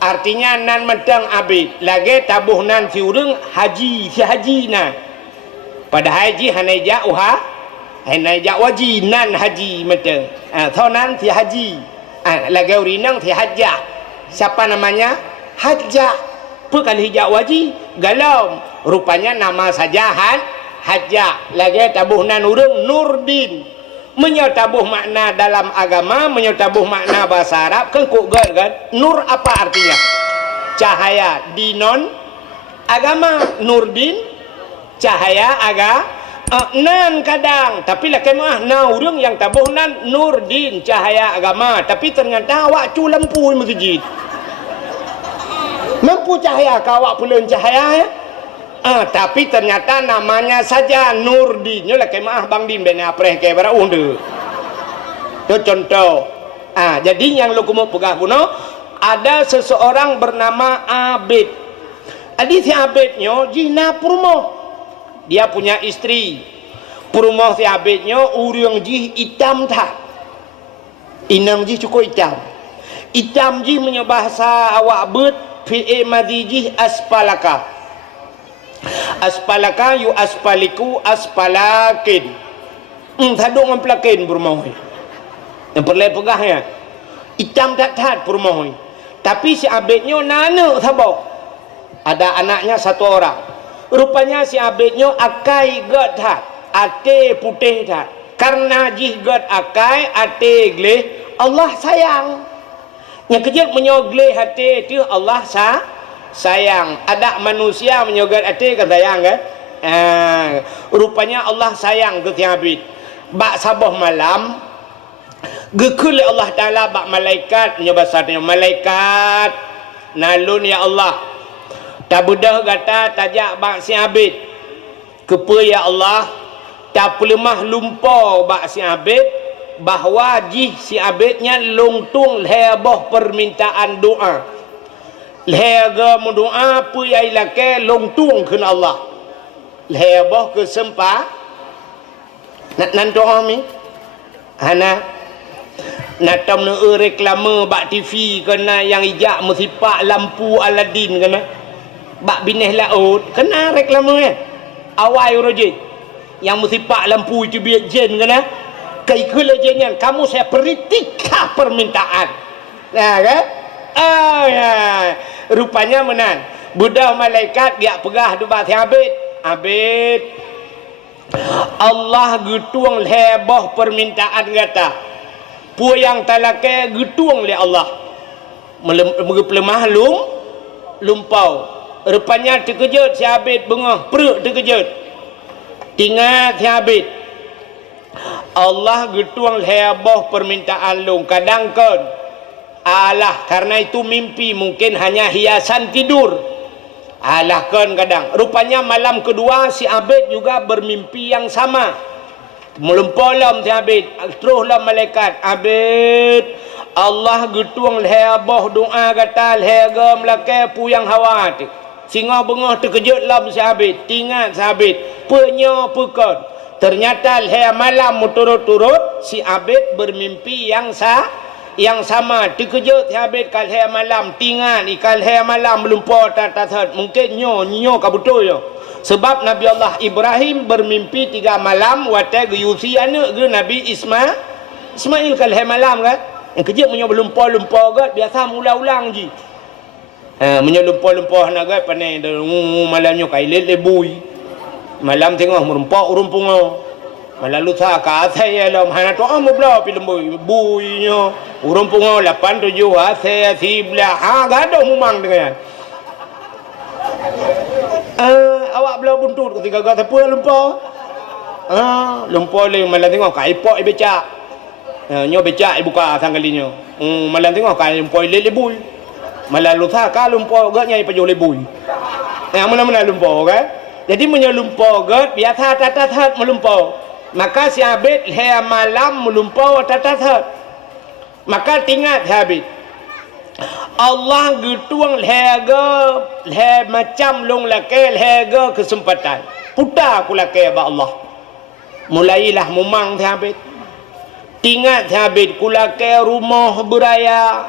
Artinya nan medang abid. Lagi tabuh nan si urang haji si haji na. Pada haji hanai ja uha. Hanai ja waji nan haji medang. Thau nan si haji. Lagi urinang si Hajjah. Siapa namanya? Hajjah. Bukan hijab wajib. Galau. Rupanya nama saja Hajjah. Lagi tabuh nan urung Nurdin. Menyatabuh makna dalam agama, menyatabuh makna bahasa Arab. Kan kok kan? Nur apa artinya? Cahaya. Dinon agama. Nurdin cahaya nan kadang, tapi lah kemah na urang yang tabuh nan Nurdin cahaya agama, tapi ternyata awak cu lampu masjid. Lampu cahaya ka awak pulun cahaya ya. Tapi ternyata namanya saja Nurdin. Nyo lah kemah Bang Din ben apreh ke bara unde. Itu contoh. Jadi yang lu kumu pegah kuno, ada seseorang bernama Abid. Adi si Abidnya jina purmo. Dia punya istri. Purmoh si Abidnya urang ji hitam tak. Inang ji cukup hitam. Hitam ji punya bahasa awak bet fi'e madhi ji aspalaka. Aspalaka yu aspaliku aspalakin. Taduk memplakin purmoh. Yang perlu pegahnya. Hitam tak purmoh. Tapi si Abidnya nana sabok. Ada anaknya satu orang. Rupanya si Abidnya akai gad hat, ate putih hat. Karena jih gad akai, ate gleh, Allah sayang. Yang kejut menyogleh hati itu Allah sayang. Ada manusia menyogat hati kan sayang kan? Rupanya Allah sayang ke si Abid. Bak sabah malam, gekul Allah Ta'ala bak malaikat, menyebasarnya malaikat, nalun ya Allah. Tak budah kata tajak bak si Abid. Kepa ya Allah, tak pelemah lumpau bak si Abid bahawa jih si Abidnya lungtung leboh permintaan doa. Lega mendoa apa yang ilake lungtung ke Allah. Leboh kesempah nak doa mi. Hana nak tam ne reklame bak TV kena yang ijak musipak lampu Aladin kena. Bak bineh laut kena reklame awai roje yang musipak lampu itu biar jen kena kai kula jenyan kamu saya peritika permintaan kan rupanya menan budak malaikat dia pegah dubah si Abid Allah getuang leboh permintaan kata pu yang talake getuang le Allah melemah lumpau. Rupanya terkejut si Abid bengah perut terkejut. Tinggal si Abid Allah getuang heboh permintaan lu. Kadang kan alah karena itu mimpi mungkin hanya hiasan tidur. Alah kan kadang. Rupanya malam kedua si Abid juga bermimpi yang sama. Melumpolam si Abid. Teruslah malaikat Abid Allah getuang heboh doa kata lehega melake pu yang hawat. Singa bengah terkejut lam si Abid. Tinggal si Abid. Punya pukul. Ternyata leher malam turut-turut si Abid bermimpi yang sama. Terkejut si Abid kal leher malam. Tinggal ikal leher malam melumpur tatat. Mungkin nyo kabutul yo. Sebab Nabi Allah Ibrahim bermimpi 3 malam. Watai geyusi anak ke Nabi Ismail kal leher malam kan. Yang kejut punya berlumpur-lumpur kan. Biasa mula-ulang je. Menyelumpur-lumpur nak gai panai malamnya kai lebui malam tengah merempak urumpungo malam lusa ka asai alam hana to amu bla film buinya urumpungo 8 7 asai sibla gado mumang dengan awak bela buntut ketika kata apa lumpur lumpur le malam tengah kai pok becak nyo becak buka sangkalinya malam tengah kai lumpur lebui malah lusa ka lumpur gak nyai pajo lebui. Mana-mana lumpur kan? Jadi menyelumpur gak biasa tatat melumpur. Maka si Abid leher malam melumpur tatat. Maka tinggal si Abid. Allah getuang leher macam long lake leher kesempatan. Putar ku lake ba Allah. Mulailah memang si Abid. Tinggal si Abid ku lake rumah beraya.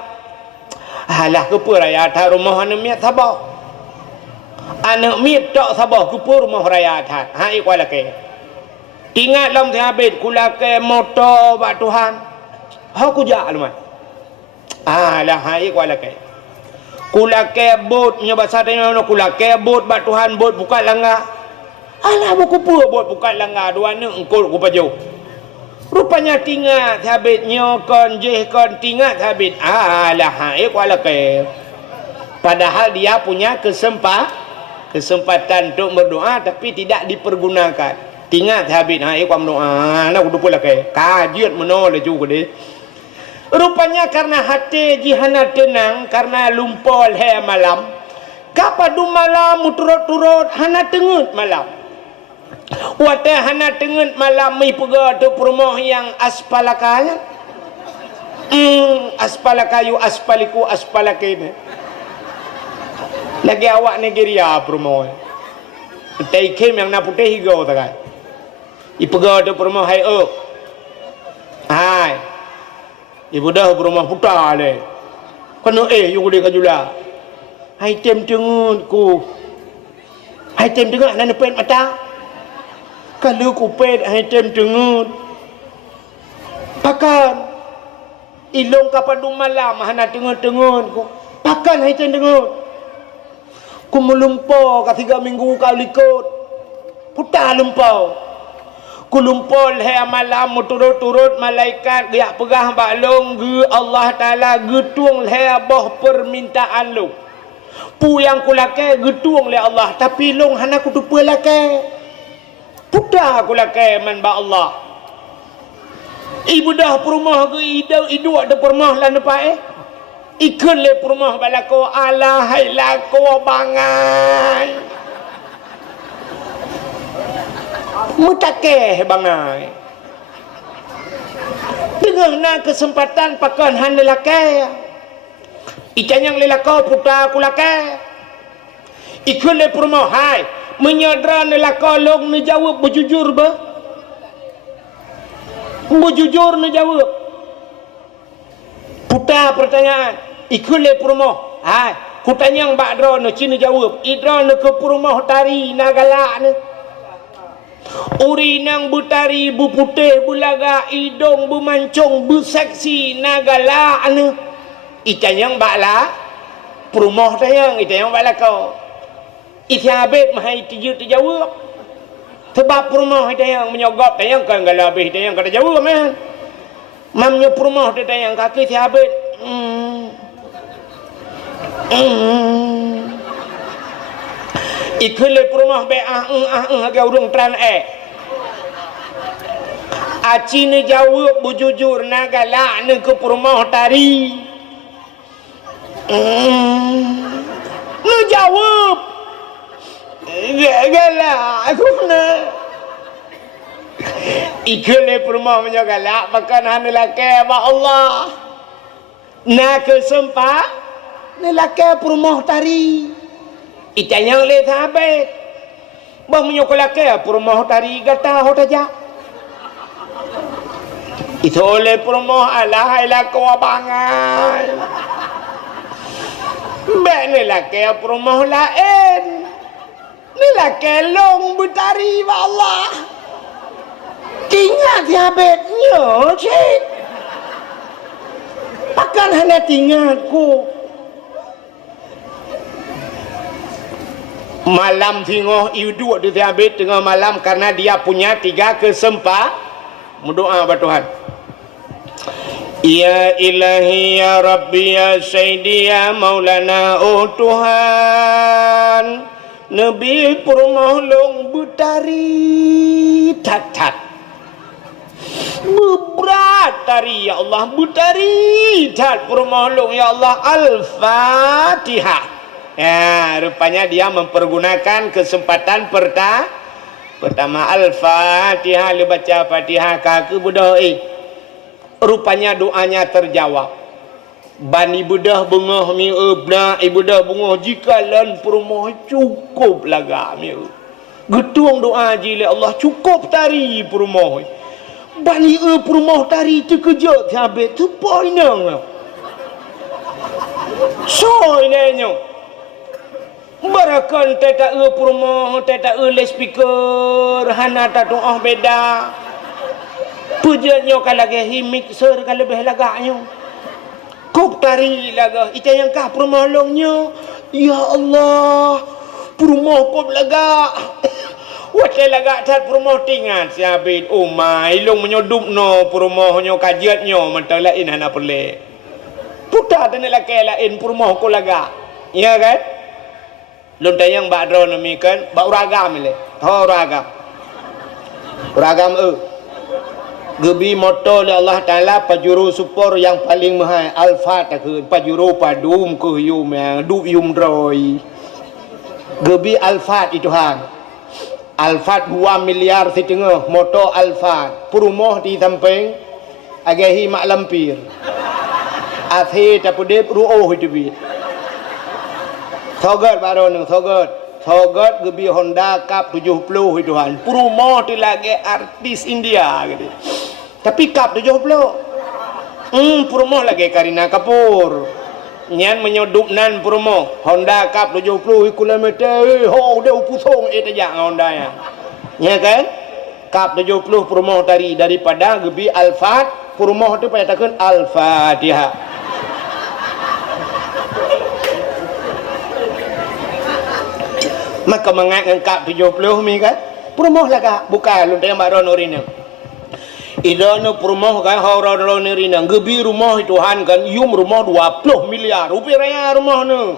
Alah kepa raya atas rumah anak miat sabah. Anak miat tak sabah kepa rumah raya atas. Ikut laki. Tinggal dalam si Abid ku laki motor bak Tuhan. Aku jak lumat. lah hai kualakai kulakai bot nya bahasa tanya kulakai bot bak Tuhan bot buka langgar alah buku pua bot buka langgar dua ne engkol ku pajau rupanya tingat habitnya kon jeh kon tingat habit alah hai kualakai padahal dia punya kesempatan untuk berdoa tapi tidak dipergunakan tingat habit hai kuam doa nak kudu pula kai kajiat menoleh juga deh rupanya karena hati jihana tenang karena lumpol he malam kapadu malam turut-turut hana tengut malam wate hana tengut malam mi pega tu permoh yang aspalakanya aspalakayu aspaliku aspalakene lagi awak Nigeria permoh tai kem yang nak putih higau takai ipega tu permoh hai hai ibu dah berumah putar le kena you dia kajula hai tem tengut ku hai tem tengut nak nepet mata kalau ku pet hai tem tengut pakan ilong kapadu malam hana tengut ku pakan hai tem tengut ku melumpau ka 3 minggu kau likut putar lumpau kulumpol he malam turut-turut malaikat dia pegah baklong ge Allah Taala getung he boh permintaan lu pu yang kulake getung le Allah tapi long hana kutu pelake puda kulake man ba Allah ibu dah perumah ge idu ada perumah lan pae ikun le perumah balako ala hai lako bangai mutakeh bangai dengan kesempatan pakan han lelaki icanyang lelaki puta kulake ikut le permoh hai menyadran lelaki long ni jawab berjujur berjujur ni jawab puta pertanyaan ikut le permoh hai kutanyang bakdro no cina jawab idro no ke permoh tari nagalak ni uri nang butari bu putih bulaga idong bu mancung bu seksi nagala anu itanyang bakla perumoh tayang itanyang bakla kau itiabet mahai tiju dijawab sebab perumoh itanyang menyogop tayang kan galabih itanyang kata jawab man mamnya perumoh tayang kaki itiabet ikhle perumah be agak urung tran aci ni jawab bujujur nagala ni ke perumah tari ni jawab gala aku na ikhle perumah menyogala makan hana laki ba Allah na kesempat ni laki perumah tari itanyang le thabet bang menyokolake permoh tari gata hotaja itu oleh permoh ala ila ko bangai bene lake permoh lain ni lake long butari ba Allah tinggal thabet nyo cik pakan hana tinggal ku malam tengok idu dia habis tengah malam karena dia punya 3 kesempatan berdoa kepada Tuhan ya ilahi ya rabbi ya sayyidi ya maulana oh Tuhan nabi permoh long butari tat berat tari ya Allah butari tat permoh long ya Allah al-fatihah. Ya, rupanya dia mempergunakan kesempatan pertama Al-Fatihah dia baca Fatihah kaki budah rupanya doanya terjawab bani budah bengah mi ebna ibudah bengah jika lan permoh cukup laga mi getung doa jile Allah cukup tari permoh bani permoh tari terkejut habis tu poinang soinenyo barakan teta permoh teta le speaker hana ta doa beda pujanyo kalau ke mixer kalau lebih lagaknya Kau tari laga. Ita yang kah permolongnya. Ya Allah. Perumah kau laga. Wakai laga tat perumah tingan si Abid. Oh my. Ilung menyodup no. Perumahnya kajiatnya. Mentalain hana perle. Putar dan lakai lain perumah kau laga. Ya kan? Lontai yang badro nami kan. Bak uragam le. Tahu uragam. Uragam Gebi moto oleh Allah Ta'ala pajuru super yang paling mahal Alfa tak ke pajuru padum ke yum yang du yum droi Gebi Alfa itu hang Alfa 2 miliar setengah moto Alfa perumoh di samping agahi mak lampir athi tapudep ruoh itu bi thogat baru nang thogat gebi Honda Cup 70 itu hang perumoh di lagi artis India gitu. Tapi kap 70 perumoh lagi Karina Kapoor nyan menyoduk nan perumoh Honda Cup 70 kilometer ho dia pusong tajak Honda ya kan Cup 70 perumoh daripada gebi Alfa perumoh tu payah takun Al-Fatihah maka mengat Cup 70 mi kan perumoh lagak bukan lu yang baron orina Idana perumah kan orang-orang ni rina gebi rumah Tuhan kan yum rumah 20 miliar rupiah raya rumah ni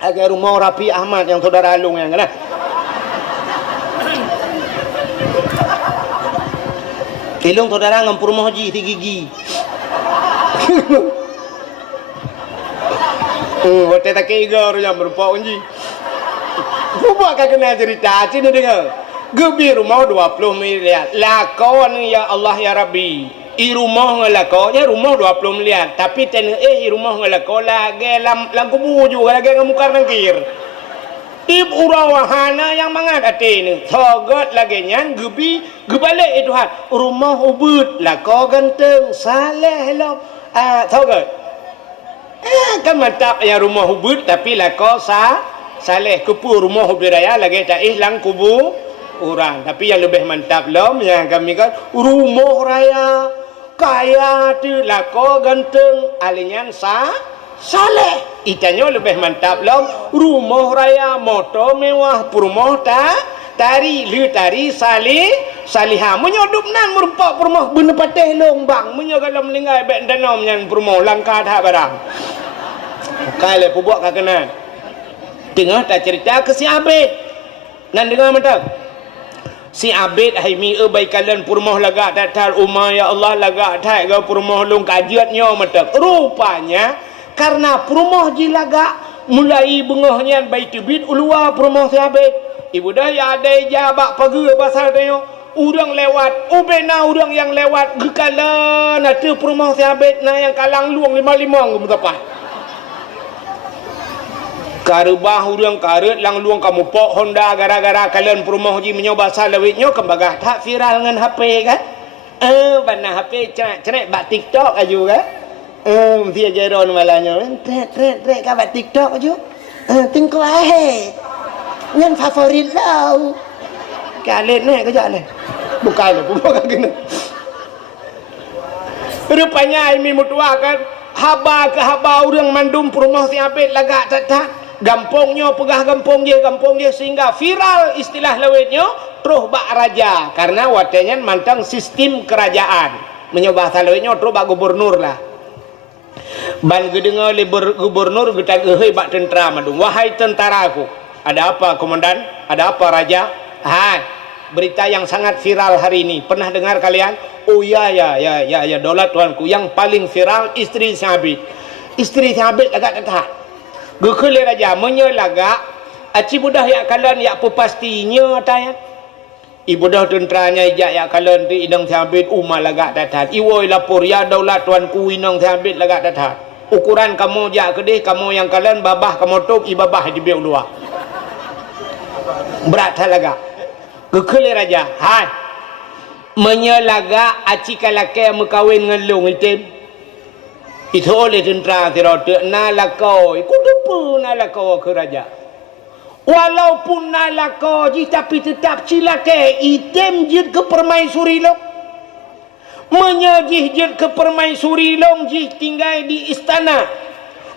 agar rumah Rapi Ahmad yang saudara Alung yang kan Ilung saudara ngam perumah haji 3 gigi waktu tak kira yang berpau haji buat kau kena cerita sini dengar gebi rumah 20 miliar lakon ya Allah ya Rabbi i rumah ngelakon ya rumah 20 miliar tapi ten rumah ngelakon lagi lam kubu juga lagi ngemukar nangkir tip urawahana yang mangat ati ni thogot lagi nyan gebi gebalik itu hat rumah ubud lako ganteng saleh lo thogot kan mantap ya rumah ubud tapi lako saleh kupu rumah ubud raya lagi tak lang kubu orang tapi yang lebih mantap lom yang kami kan rumah raya kaya tu lako ganteng alinyan saleh itanya lebih mantap lom rumah raya motor mewah perumah tari salihah menyodup nan merupak perumah bener patih long bang menyogalam linggai bek danom yang perumah langkah dah barang kali pubuak kakenan tengah tak cerita ke si Abid nan dengar mantap si Abid haimi baikalan purmoh lagak tatar umma ya Allah lagak tak ga purmoh lung kajiatnya matak rupanya karena purmoh ji lagak mulai bengahnya baik tubit ulua purmoh si Abid ibu dah ya ada jabak pagi pasal tanya urang lewat ubena urang yang lewat gekalan atu purmoh si Abid na yang kalang luang 55 ngumtapah karubah urang karet lang luang kamu pok Honda gara-gara kalian perumah haji menyoba salawitnya kembagah tak viral dengan HP kan bana HP cerai bak TikTok aja kan dia jeron malanya trek ka bak TikTok aja tingko ngan favorit lau kalian ni kerja ni bukan kena rupanya ini mutua kan haba ke haba urang mandum perumah si Abid lagak tak gampongnya pegah gampong dia sehingga viral istilah lawitnya terus bak raja karena watenya mantang sistem kerajaan menyobah salawitnya terus bak gubernur lah ban gedengar le gubernur getag bak tentera madung wahai tentaraku ada apa komandan ada apa raja berita yang sangat viral hari ini pernah dengar kalian oh ya daulat tuanku yang paling viral istri Sabit agak tetap gekele raja menyelaga aci budah ya kalian ya pastinya tanya ibu dah tenteranya ya kalian di idang Sabit lagak datat iwoi lapor ya daulat tuanku inang Sabit lagak datat ukuran kamu jak kedih kamu yang kalian babah kamu tok ibabah di biau dua berat lagak gekele raja menyelaga aci kalake mekawin ngelung item itu oleh tentera tirote nalakau kudupu nalakau ke raja walaupun nalakau ji tapi tetap cilake item jid ke permaisuri lo menyajih jet ke permaisuri long jih tinggal di istana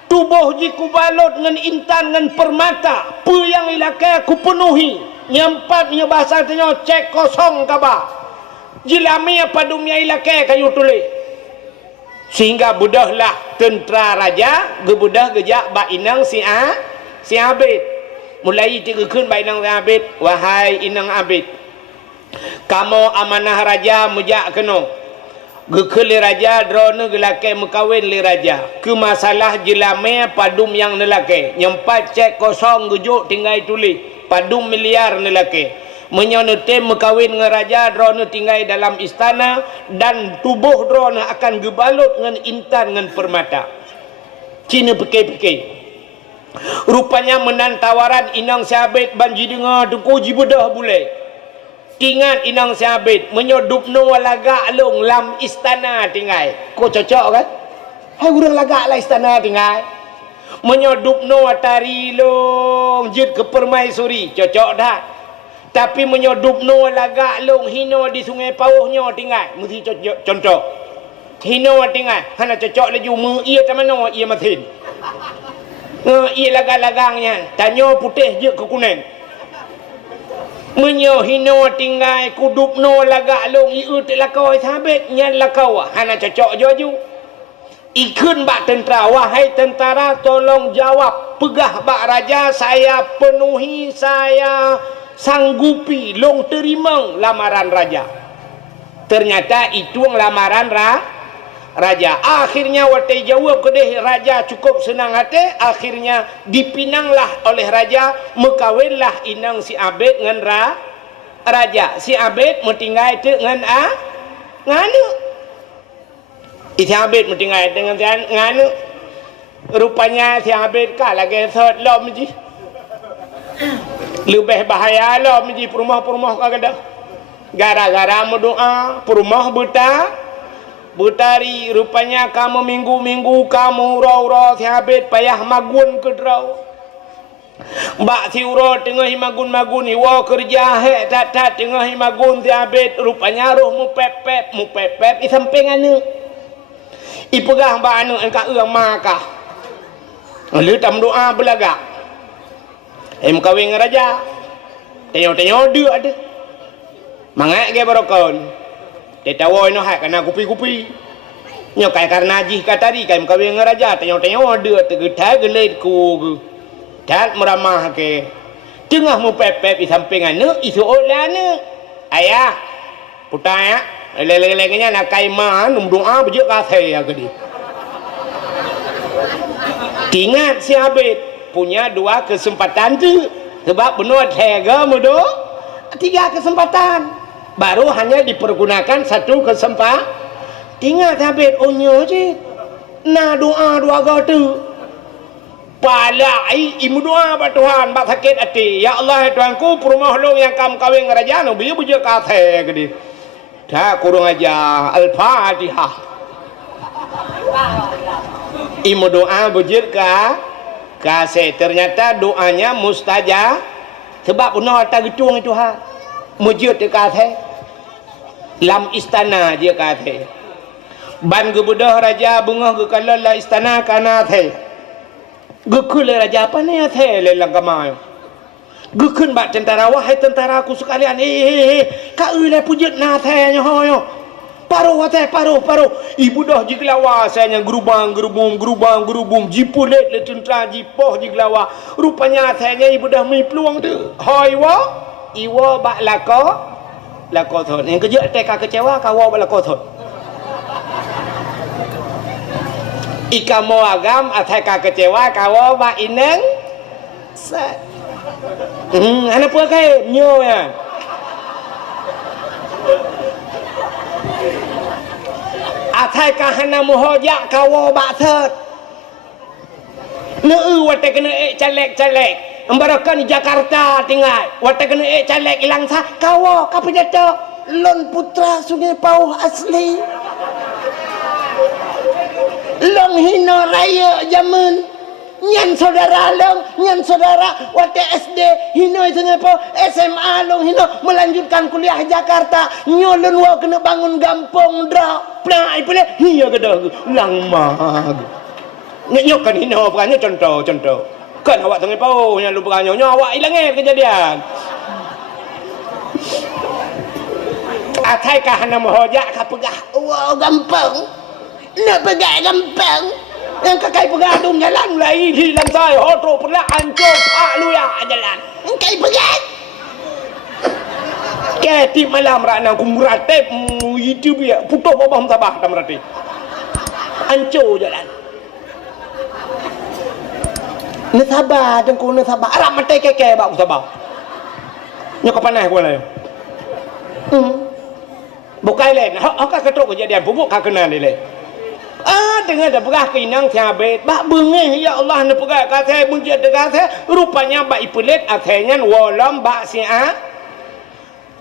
tubuh ji ku balut dengan intan dengan permata pe yang ilakai ku penuhi nyampatnya bahasa tanya cek kosong kaba jilami apa dunia ilakai kayu tulis sehingga budahlah tentera raja gebudah gejak bak inang si Abid mulai tiga kun bak inang si Abid wahai inang Abid kamu amanah raja mujak keno gekeli raja drone gelake mekawin li raja ke masalah jelame padum yang nelake nyempat cek kosong gujuk tinggal tulis padum miliar nelake menyonete mekawin dengan raja drone tinggal dalam istana dan tubuh drone akan gebalut dengan intan dengan permata Cina pekei-pekei rupanya menan tawaran inang sahabat banji dengar duku jibudah boleh ingat inang sahabat menyodup no lagak long lam istana tinggal kau cocok kan hai gurang lagak lah istana tinggal menyodup no atari long jid ke permaisuri cocok dah tapi menyodup no lagak long hino di sungai pauhnya tinggal mesti cocok contoh hino tinggal hana cocok laju mu ia tamano ia masin ia lagak-lagangnya tanya putih je ke kuning menyo hino tinggal kudup no lagak long iu telakau sahabat nyan lakau hana cocok joju ikun bak tentera wahai tentara tolong jawab pegah bak raja saya penuhi saya sanggupi long terima lamaran raja ternyata itu lamaran raja akhirnya watai jawab kedeh raja cukup senang hati akhirnya dipinanglah oleh raja mekawinlah inang si Abid dengan raja si Abid metinggal itu dengan nganu si Abid metinggal dengan nganu rupanya si Abid kah lagi sot lom je lebih bahaya lom je perumah-perumah kagak gara-gara mendoa perumah Butari rupanya kamu minggu-minggu kamu uro-uro si Abid payah magun ke draw mbak si uro tengah magun-magun iwa kerja hek tak tengah magun si Abid rupanya roh mu pepep di samping anu ipegah mbak anu engkau uang makah lalu tam doa belagak kawin raja tengok dia ada mangat ke barokon Tetawa ino hak kena kupi-kupi. Nyokai karena jih katari kai mkawin ngeraja tengok-tengok dia tergetai geled ku. Dan meramah ke. Tengah mu pepep di samping anu isu olane. Ayah. Putaya. Lele-lelenya nak kai man doa bejuk kasih ya gede. Ingat si Abid punya dua kesempatan tu. Sebab benar tega mudo. 3 kesempatan. Baru hanya dipergunakan 1 kesempatan. Tinggal Abid onyo je. Nah doa dua tu. Palai imu doa ba Tuhan ba sakit hati. Ya Allah Tuhanku perumah long yang kam kawin raja no biar bujuk kate gede. Dah kurang aja Al-Fatihah. Imu doa bujuk kase ternyata doanya mustajab. Sebab benar tak gecung itu ha. Mujud dia kata lam istana dia kata ban gebudah raja bungah gekala la istana kana the gekul raja apa ni the lelang kamai gekun bak tentara wahai tentaraku sekalian ka ule pujud na the nyo paruh ibu dah jiglawa saya gerubang jipulet le tentara jipoh jiglawa rupanya saya ibu dah mai peluang tu hoi wa iwa bak lako thon yang kerja teka kecewa kawa bak lako thon ikamo agam ateka kecewa kawa bak ineng set ana apa kai nyo ya ateka hana muhoja kawa bak thet neu wate kena calek Embarakan di Jakarta tinggal. Watak kena caleg hilang sah. Kawa kapa jatuh. Lon putra Sungai Pauh asli. Lon hina raya zaman. Nyan saudara long, nyan saudara waktu SD hinoi sengepo, SMA long hino melanjutkan kuliah Jakarta. Nyolon wa kena bangun gampong dra. Plai pule hiya kedah lang mag. Nyok kan hino bukannya contoh. Kan awak sengepo yang lupa nyonya awak hilangnya kejadian. Atai kah hana mohojak kah pegah. Wow gampang. Nak pegah gampang. Yang kakai pegadung jalan mulai hilang saya hotro pula hancur lu ya jalan kai pegat ke malam rana kumrate YouTube ya putus babah tabah tamrate hancur jalan ne sabar dengku ne sabar arah mate keke bak sabar nyok panas ku lah bukai lain hak ketrok kejadian bubuk ka kenal ni dengan dah berah kinang tiabet bak bengeh ya Allah ne pegat kata munjat kata rupanya bak ipelet akhirnya walam bak sia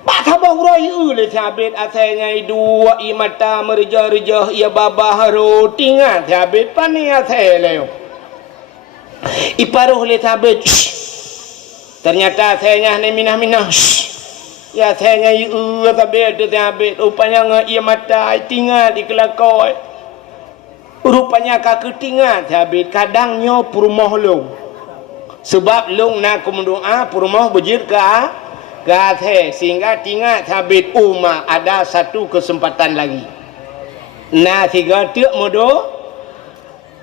bak tabah roi le tiabet akhirnya dua imata merja-rja ia babah ro tinga tiabet pani akhirnya iparuh le tiabet ternyata akhirnya ne minah-minah ya akhirnya tiabet rupanya ia mata tinga di kelakoi rupanya kak ketingat habis kadangnya purmoh long sebab long nak kumdoa purmoh bejir ka gathe sehingga tingat habis ada satu kesempatan lagi nah tiga tiak modo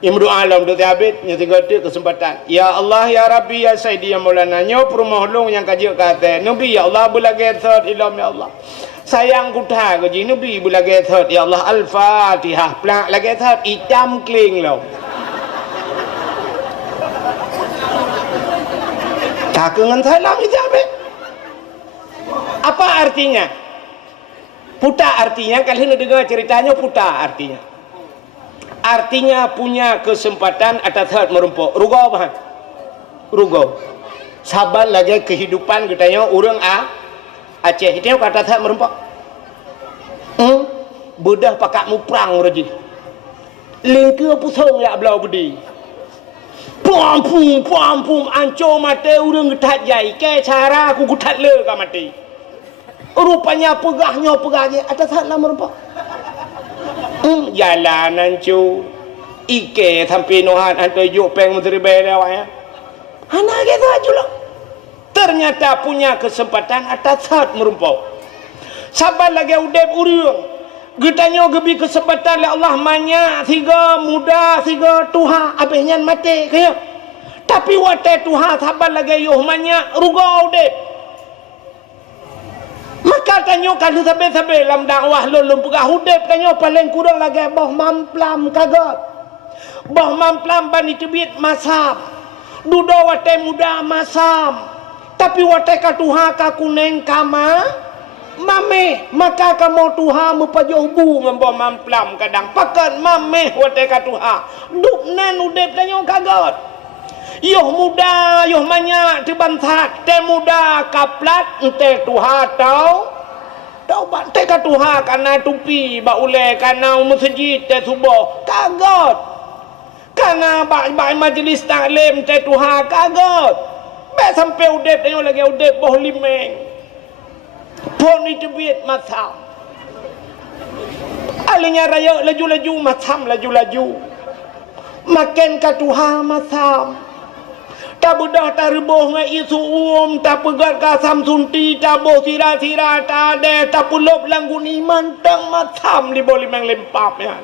imdu alam do habis nya tiga tiak kesempatan ya Allah ya Rabbi ya Sayyidi ya Maulana nyo purmoh long yang kaji gathe nabi ya Allah bulage third ilam ya Allah sayang kutha ko ji nabi bulage thot ya Allah al-fatihah plak lage thot itam kling lo kakengan salam itu apa artinya puta artinya kalian dengar ceritanya puta artinya punya kesempatan atas thot merumpok rugo apa rugo sabar lagi kehidupan katanya orang Aceh itu kata tak merumpok bedah pakak muprang raji lingkir pusong ya belau bedi puam ancur mati urang getat jai ke cara aku getat le ka mati rupanya pegahnya ada tak lah merumpok jalan ancur ike sampai nohan anto yuk peng menteri bela ya anak kita ajulah ternyata punya kesempatan atas saat merumpau sabar lagi udep urang getanya gebi kesempatan le Allah manya tiga muda tiga tuha abehnya mati kaya tapi wate tuha sabar lagi yuh manya ruga udep maka tanyo kalau sampai dalam dakwah lulum pegah udep tanyo paling kurang lagi boh mamplam kagot boh mamplam bani tebit masam dudo wate muda masam tapi wateka tuha ka kuneng kama mame maka kamu tuha mupajoh bu ngambo mamplam kadang pakan mame wateka tuha duknan udep tanyo kagot yoh muda yoh manya tibantat te muda kaplat ente tuha tau bante ka tuha kana tupi ba ule kana masjid te subuh kagot kana ba majlis taklim te tuha kagot Baik sampai udep tengok lagi udep boh limeng pon itu biit macam alinya raya laju-laju macam laju-laju makin katuha macam tak budah tak reboh ngai isu tak pegat kasam sunti tak boh sira-sira tak ada tak pulop langgun iman tang macam li boh limeng lempap ya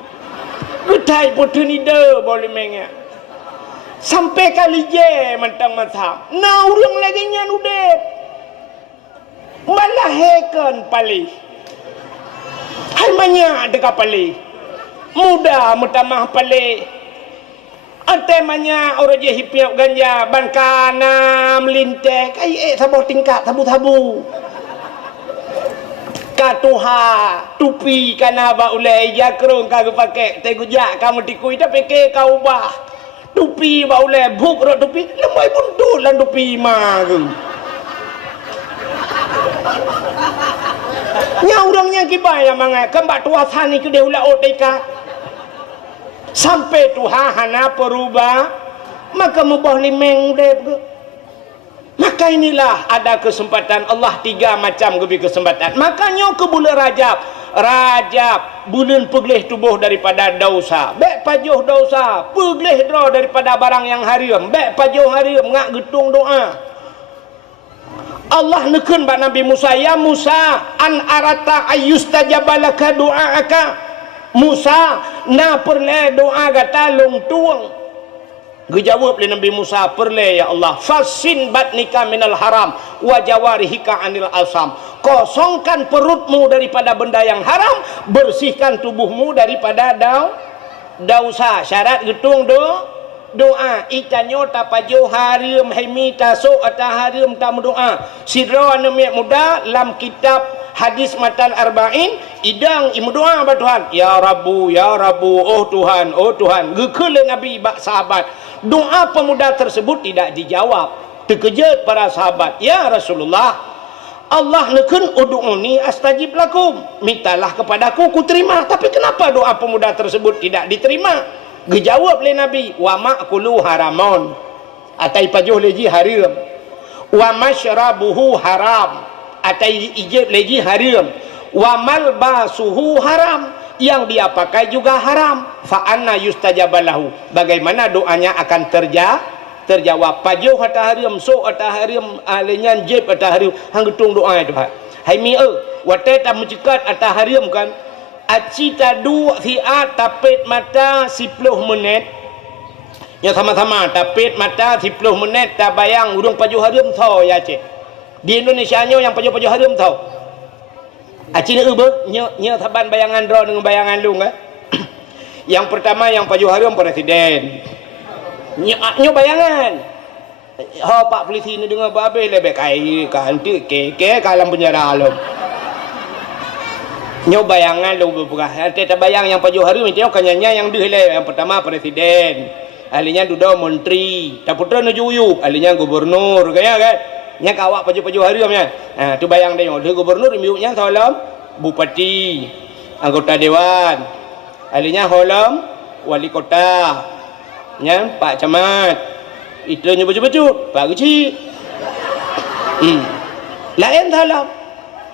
getai putuni de boh limengnya sampai kali je mentang macam nah urang lagi nyan udep malah hekan pali hai manya dekat pali muda mutamah pali ante manya orang je hipiak ganja ban kana melintek ai sabuh tingkat tabu-tabu katuha tupi kana ba ulai jakrong kagak pakai tegujak kamu tikui tapi ke kau bah tupi ba ulai buk ro tupi lemai buntul lan tupi ma ke nya urangnya kibaya mangai kembak tuasani ke deula otika sampai tuha hana perubah maka mubah limeng dep ke. Maka inilah ada kesempatan Allah 3 macam lebih kesempatan. Makanya ke bulan Rajab bulan peglih tubuh daripada dosa. Baik pajuh dosa, peglih draw daripada barang yang haram. Baik pajuh haram ngak getung doa. Allah neken bak Nabi Musa, ya Musa, an arata ayyustajabalaka du'aaka. Musa, na perle doa gata long tuang. Dijawab oleh Nabi Musa, perle ya Allah, fasin batnika minal haram wa jawarihika anil asam. Kosongkan perutmu daripada benda yang haram, bersihkan tubuhmu daripada dosa. Syarat getung doa. Itanyo tapajo harim haimi tasuk atah harim tam doa. Sidra anak muda lam kitab hadis matan arba'in idang imu doa ba Tuhan, ya Rabbu oh Tuhan gekele Nabi bak sahabat. Doa pemuda tersebut tidak dijawab. Terkejut para sahabat, ya Rasulullah, Allah neken ud'uni astajib lakum, mintalah kepadaku ku terima. Tapi kenapa doa pemuda tersebut tidak diterima? Dijawab oleh Nabi, wa ma'kulu haramon, atai pajuh leji haram, wa masyrabuhu haram, atai ijib leji haram, wa malbasuhu haram, yang dia pakai juga haram. Fa anna yustajabalahu, bagaimana doanya akan terjawab? Pajuh atau haram, so atau haram, alenyan jib atau haram, hang getung doa itu Pak. Hai mi wate ta mencekat atau haram kan? Aci tadu fiat tapit mata 10 menit. Ya sama-sama tapit mata 10 menit tak bayang urung pajuh haram tau ya cik. Di Indonesia nyo yang pajuh haram tau. Aci ni nya taban bayangan draw dengan bayangan lung kan. Yang pertama yang pajuh haram presiden. Nyo bayangan. Pak polisi ni dengar babe lebih kai kanti keke kalam penjara alam. Nyo bayangan lu berperah. Nanti bayang yang pajuh haram itu kanyanya yang dihile. Yang pertama presiden. Ahlinya duda menteri. Tak putra nu juyuk. Ahlinya gubernur kaya kan. Nya kawak pajuh haram nya. Tu bayang dia. Dia gubernur miuknya salam bupati, anggota dewan. Ahlinya holam wali kota. Nya Pak Camat. Itu nya baju-baju Pak Kecil. Lain salam.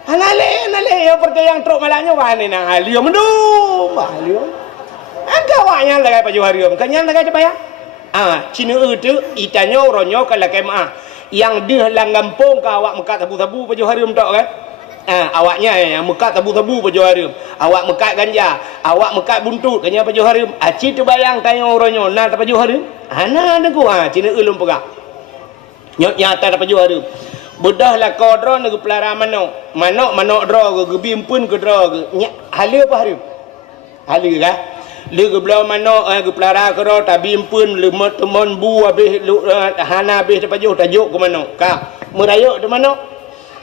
Halale yang percaya yang truk malaknya wahane nang halium mendum. Halium. Agawanya lagai pajuh haram. Kanyan lagai bayang. Cina itu itanyo ronyo kalau kemah. Yang dia langgampung ke awak mekat tabu-tabu pajuh haram tak kan? Awaknya yang mekat tabu-tabu pajuh haram. Awak mekat ganja, awak mekat buntut kanya pajuh haram. Aci tu bayang tanya orangnya nak pajuh haram. Ana ada ku Cina ulum pegak. Nyata tak pajuh haram. Bedah lah kau draw nak pelara manok draw ke bimpun ke draw ke hala apa haram? Hala kah? Le ke belah manok ke pelara ke draw tak bimpun le teman bu habis hana habis pajuh tajuk ke manok kah? Merayuk tu manok.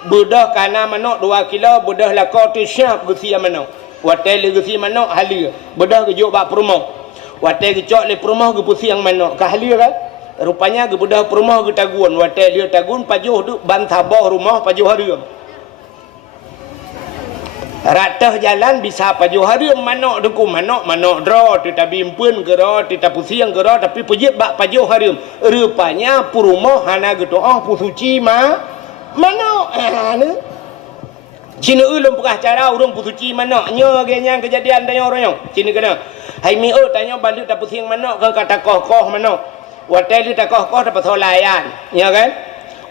Bedah kana manok 2 kilo, bedah lah kau tu syap gesi manok. Watai le gesi manok hala. Bedah ke juk bak perumah. Watai ke cok le perumah ke pusi yang manok. Kah hala kan? Rupanya ke bedah perumah ke tagun. Watai dia tagun pajuh tu bantabah rumah pajuh haram. Ratah jalan bisa pajuh haram manok deku manok draw tidak bimpun ke draw tidak pusing ke draw tapi pujit bak pajuh haram. Rupanya perumah hana ke doa pusuci manok. Cina ulum pekah cara urung pusuci manok. Nya genyang kejadian tanya orangnya. Cina kena. Hai mi tanya balik tak pusing manok ke kata koh manok. Watai li tak koh dapat holayan, ya kan?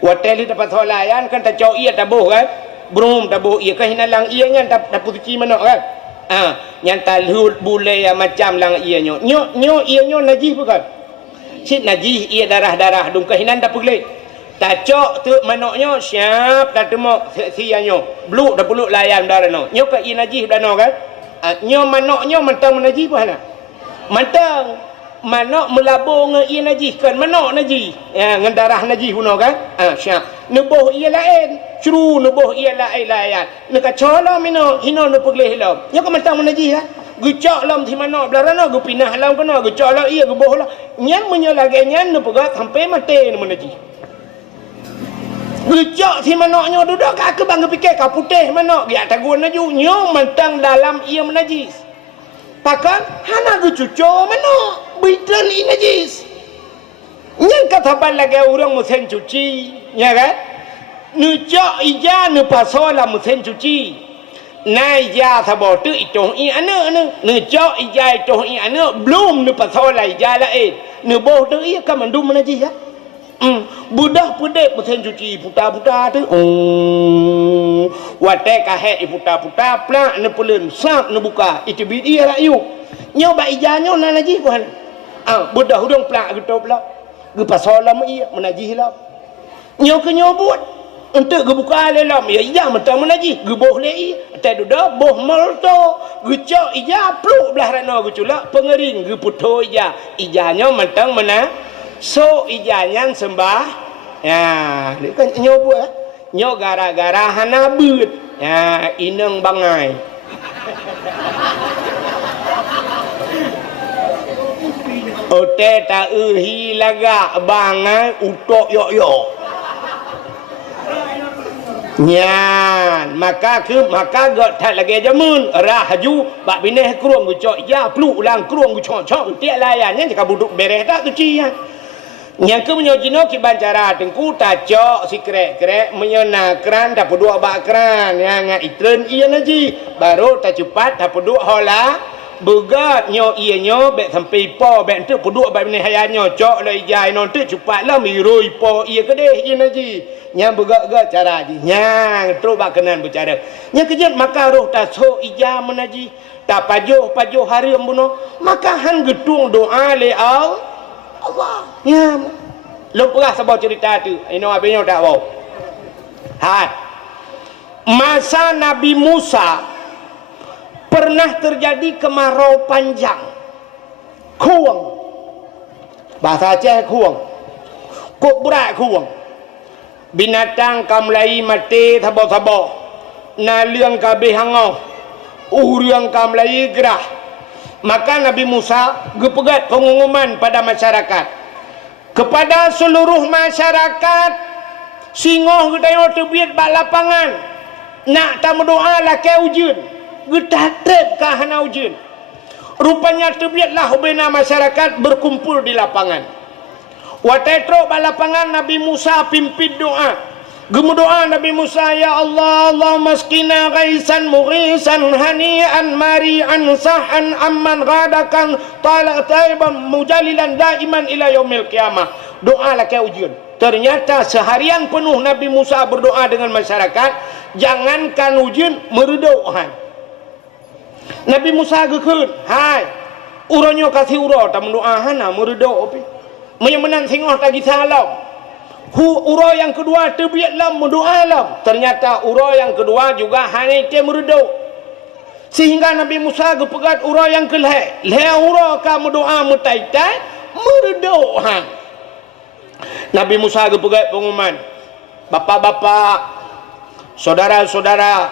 Watai li dapat holayan kan tak cau ia tabuh kan? Brum tabuh ia kan hinalang ia nya tak pusuci manok kan? Yang talhut bule yang macam lang ia nyo ia nyo najis bukan? Cik najis ia darah dung kahinan tak pulih. Tak cok tu manoknya siap tak temok sianyo. Bluk dah peluk layan darah no. Nyo ka ia najis dah no kan? Nyo manoknya mentang najis apa Mentang manok melabur dengan ia najis kan manok najis dengan darah najis puno kan siap nubuh ia lain curu nubuh ia lain nak cola mino hino nu pegleh lam nya kementang najis kan gecak lam thi manok belarana gu pinah lam kena gecak la ia gu boh la nyang menyalage nyan nu pegat sampai mate nu najis gecak thi manoknya dudak ka bang pikir ka putih manok dia tagun naju nyo mentang dalam ia menajis pakan hana gu cuco manok bidan ini najis kata lagi orang mesin cuci, ya kan? Nu cok ija nu pasola mesin cuci. Na ija sabot tu itu i anak nu cok ija itu i anak belum nu pasola ija lain. Nu boh tu ia kan mandum menaji ya. Budak pedek mesin cuci putar-putar tu. Watai kahet putar-putar plak nu pelun sak nu buka. Itu bidi lah you. Nyo ba ija nyo na naji kan. Budak hudung plak gitu plak. Ge pasola mu ia menaji lah. Nyo ke nyo buat untuk gebuka lelam ya iya mata menaji geboh lei tak duda boh malto gecok ija pluk belah rana gecula pengering geputo ija ijanya matang mana so ijanya sembah ya ni kan nyobo nyo gara-gara hana beut ya ineng bangai ote ta uhi laga bangai utok yok nyan maka got tak lagi jamun rahaju bak bineh keruang gucok ya pluk ulang keruang gucok tiak layannya jika buduk beres tak tu cian yang ke menyojino ki bancara tengku tacok si krek menyona kran dah peduk bak kran yang itren iya naji baru tak cepat dah peduk hola begat nyo iya nyo bek sampai po bek tu peduk bak bineh hayanyo cok lai jai non tu cepat lah miroi po iya kedeh iya naji yang begak-gak cara ji yang terus bak kenan bercara yang kejat maka roh tak so ija menaji tak pajuh hari embuno maka han gedung doa le Allah ya lupa sebab cerita tu ino abenya tak bau masa Nabi Musa pernah terjadi kemarau panjang kuang bahasa Aceh kuang kok berat kuang binatang kamlai mati thabo na liang kabeh hangau uriang kamlai gerah maka Nabi Musa gepegat pengumuman pada masyarakat kepada seluruh masyarakat singoh gedayo tebiat bak lapangan nak tamu doa lah ke ujun getatep ka hana ujun rupanya tebiatlah bina masyarakat berkumpul di lapangan. Watetro balapangan Nabi Musa pimpin doa. Gemu doa Nabi Musa ya Allah Allahumma askina ghaisan mughisan hani'an mari'an sahan amman ghadakan talak taiban mujalilan daiman ila yaumil qiyamah. Doa lah ke ujian. Ternyata seharian penuh Nabi Musa berdoa dengan masyarakat, jangankan ujian meredohan. Nabi Musa gekun, hai uronyo kasih uro tak mendoahan meredo opi. Menyemenan singoh tagi salam. Uro yang kedua terbiat lam mendoa lam. Ternyata uro yang kedua juga hanya dia meredo. Sehingga Nabi Musa gepegat uro yang kelih. Leh uro ka mendoa mutaitai meredo hang. Nabi Musa gepegat pengumuman. Bapak-bapak, saudara-saudara,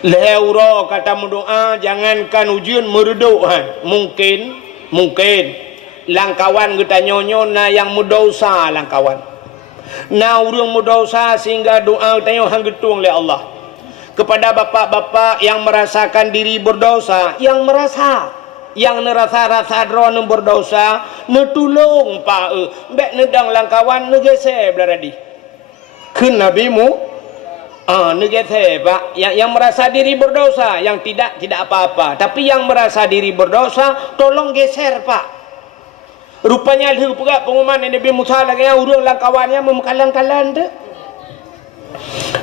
leh uro kata mendoa jangankan ujian meredo hang. Mungkin langkawan kita nyonyo na yang mudosa langkawan na urang mudosa sehingga doa kita hang getung oleh Allah kepada bapak-bapak yang merasakan diri berdosa yang nerasa rasa drone berdosa netulung pa bek nedang langkawan negese blaradi keun nabimu negese pak yang merasa diri berdosa yang tidak apa-apa tapi yang merasa diri berdosa tolong geser pak. Rupanya lihu pula pengumuman Nabi Musa lagi yang urang langkawannya memekalang-kalan tu.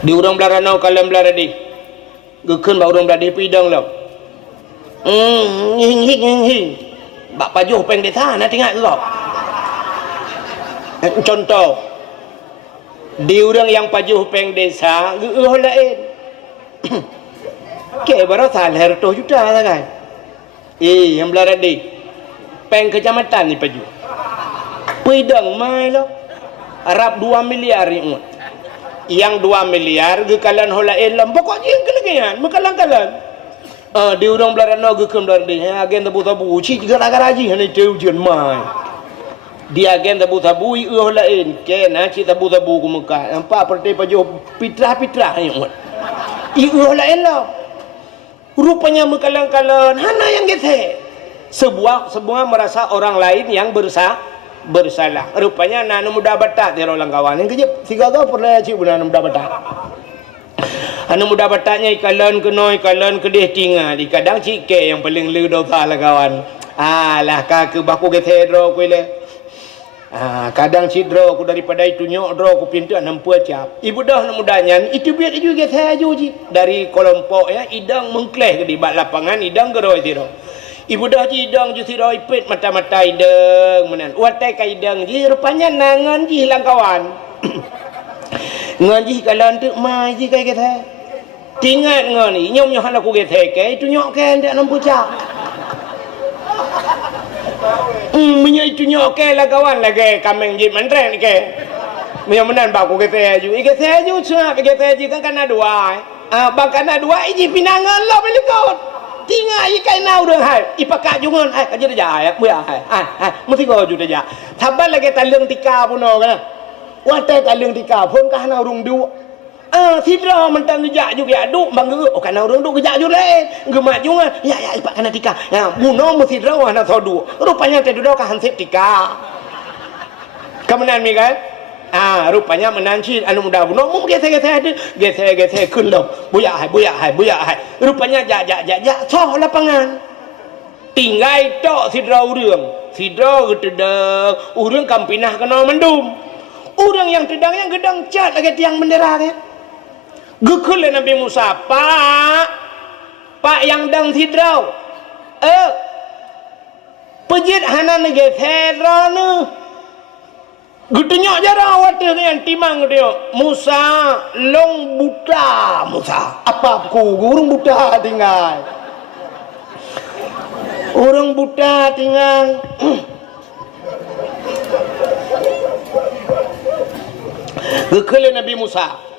Di urang belarana kalam belaradi. Gekeun ba urang beladi pidang lah. Hing. Bak pajuh peng desa nak tengok tu. Contoh. Di urang yang pajuh peng desa, geuh lain. Ke barasa herto juta kan. Yang belaradi. Peng kecamatan ni paju. Pidang mai lo. Arab 2 miliar ni. Yang 2 miliar gekalan holain lam pokok jing kelegian mekalang-kalan. Di urang belarana gekeun belardi agen tabu-tabu ci gara-gara ji hane teu jian mai. Di agen tabu-tabu holain ke na ci tabu-tabu ku Mekah. Nampak partai paju pitrah-pitrah ni. Holain lam. Rupanya mekalang-kalan hana yang gete. Sebuah merasa orang lain yang bersalah. Rupanya nanu muda batak dia orang kawan. Yang kejap tiga kau pernah cik nanu muda batak. Anu muda bataknya ikalan kedih tinggal. Di kadang cik ke yang paling lu dosa lah kawan. Alah kaki baku getedro ku le. Kadang cidro aku daripada itu nyok dro aku pintu 60 cap. Ibu dah nak mudanya itu biar juga saya juji dari kelompok ya idang mengkleh di bak lapangan idang geroi tiro. Ibu dah idang ju tiro ipit mata-mata idang menan. Watai ka idang ji rupanya nangan ji hilang kawan. Ngaji kalan tu mai ji kai kita. Tingat ngani nyom-nyom aku kita ke itu nyok ke ndak 60 cap. Punya itu nyok lah kawan lagi kameng jip mentren ke. Punya menan baku kita aju. Ike saya aju cuma kita aju kan kena dua. Bang kena dua iji pinangan lah beli kau. Tinggal ikai nau dah hai. Ipakak jungan hai kaje dah hai. Buya hai. Mesti kau aju dah. Sabar lagi talung tika pun kan. Watai talung tika pun kah nau rung du. Sidra mentang gejak juga aduk bang ge oh kana orang duk gejak ju lain gemak jungan ya ipak kana tika ya muno mesti sidra wana sodu rupanya tadi do ka hansip tika kemenan mi kan rupanya menanci anu muda buno mung gese-gese ada gese kun lo buya hai rupanya jak soh lapangan tinggal tok sidra urang sidra gedeg urang kampinah kena mendum urang yang tedang yang gedang cat lagi tiang bendera kan. Gukul Nabi Musa, Pak yang dang sidrau. Pejit hana nege thera ne. Gutunya jara wate yang timang dia. Musa long buta Musa. Apa ku urang buta tinggal. Urang buta tinggal. Gukul Nabi Musa.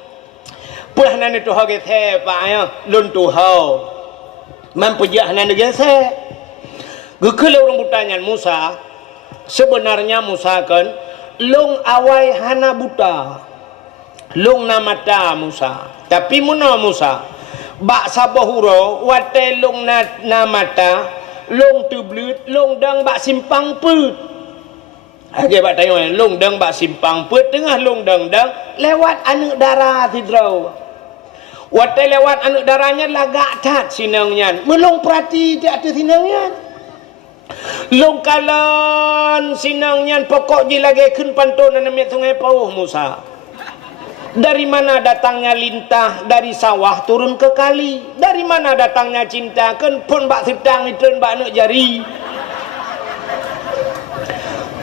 Pulah nan itu hage the pa ya lun tu hau mempujah nan ge se gekele orang butanyan Musa sebenarnya Musa kan long awai hana buta long na mata Musa tapi muna Musa bak sabahuro wate long na mata long tu blut long dang bak simpang put age bak tanya long dang bak simpang put tengah long dang lewat anu darah sidrau. Watai lewat anak darahnya lagak tat sinangnya. Melong perhati di atas sinangnya. Long kalan sinangnya pokok je lagi kun pantun namanya sungai Pauh Musa. Dari mana datangnya lintah dari sawah turun ke kali? Dari mana datangnya cinta kan pun bak sedang itu bak nak jari.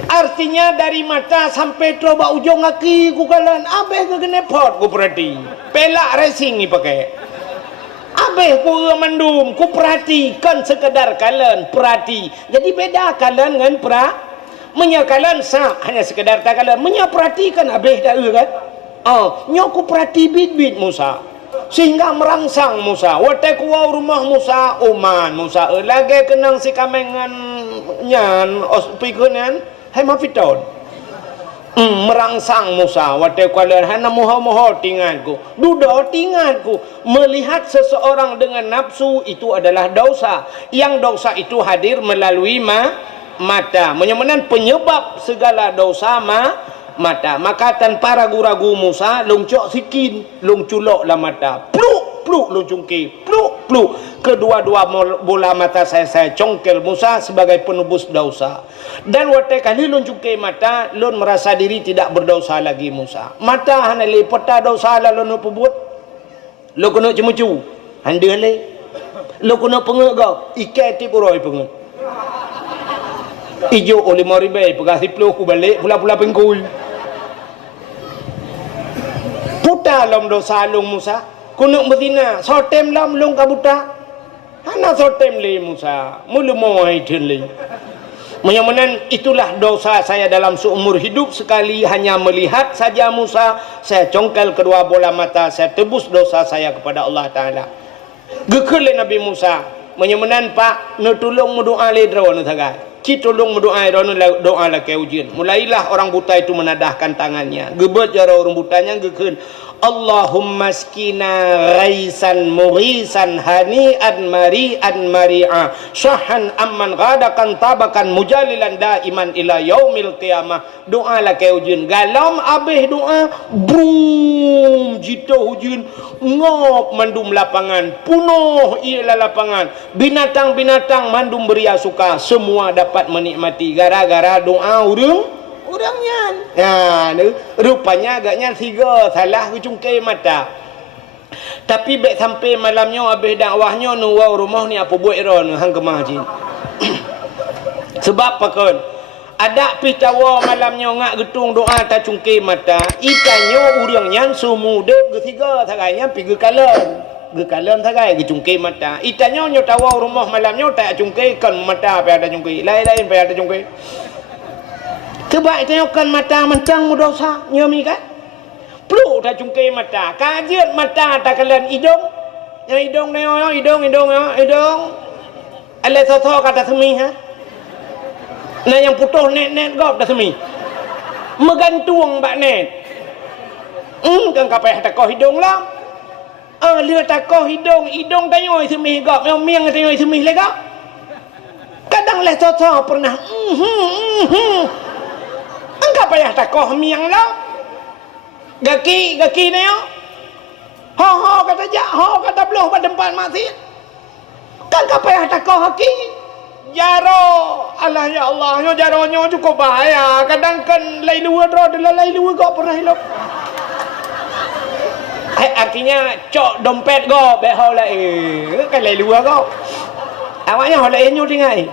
Artinya dari mata sampai coba ujung kaki ku kalan abeh ke kena pot ku perhati pelak racing ni pakai abeh ku mendum ku perhatikan sekedar kalan perhati jadi beda kalan dengan menyakalan sah hanya sekedar tak kalan menyaperhatikan abeh dah kan nyok ku perhati bit Musa sehingga merangsang Musa watai ku rumah Musa Oman Musa lagi kenang si kamengan nyan ospikunan hai mafiton merangsang Musa watai kualan hana moho tinganku dudo tinganku melihat seseorang dengan nafsu itu adalah dosa yang dosa itu hadir melalui mata menyamanan penyebab segala dosa mata maka tanpa ragu-ragu Musa longcok sikin longculok lah mata pluk lu cungki pluk kedua-dua bola mata saya congkel Musa sebagai penebus dosa dan waktu kali lu cungki mata lu merasa diri tidak berdosa lagi Musa mata hana le peta dosa la lu pebut lu kena cemucu hande le lu kena pengek kau ikai tip uroi pengek ijo oleh moribe pegasi pelu ku balik pula pengkul puta lom dosa lu Musa kunuk betina sotem lam long kabuta hana sotem le Musa mulu mohai le menyamanan itulah dosa saya dalam seumur hidup sekali hanya melihat saja Musa saya congkel kedua bola mata saya tebus dosa saya kepada Allah Taala gekele Nabi Musa menyamanan pak nu tulung mendoa le draw nu tagai ci tolong mendoa doa la ke ujian mulailah orang buta itu menadahkan tangannya gebet jara orang butanya gekun Allahumma skina ghaisan mughisan hani'an mari'an mari'a syahan amman ghadakan tabakan mujalilan daiman ila yaumil qiyamah. Doa lah ke ujun galam habis doa brum jito ujun ngop mandum lapangan punuh ialah lapangan binatang-binatang mandum beria suka semua dapat menikmati gara-gara doa orangnya. Nah, rupanya agaknya tiga salah cungkai mata. Tapi baik sampai malamnya habis dakwahnya nuwau rumah ni apa buat ron hang kemah cik. Sebab apa kan? Ada pitawa malamnya ngak getung doa ta cungkai mata. Ikannya orangnya sumude ketiga sagainya pergi kalan. Gekalan sagai gecungkai mata. Itannya nyo tawa rumah malamnya tak cungkai kan mata apa ada cungkai. Lain-lain apa ada cungkai. Sebab tengokkan mata mentang dosa nyami kan perlu tak cungkai mata kajian mata tak kalian hidung yang hidung ni hidung ala soso kata semi ha nah yang putus net gop dah semi megantung bak net kan kapai takoh hidung lah dia takoh hidung tayoi semi gop miang tayoi semi lega kadang le soso pernah engkau payah takoh miang lah gaki ni yo ho kata jak ho kata beluh pada tempat maksiat kan kau payah takoh haki jaro Allah ya Allah yo jaronyo cukup bahaya kadang kan lai luar kau pernah hilang artinya cok dompet kau behau lah kan lai luar kau awaknya ho lai nyu tingai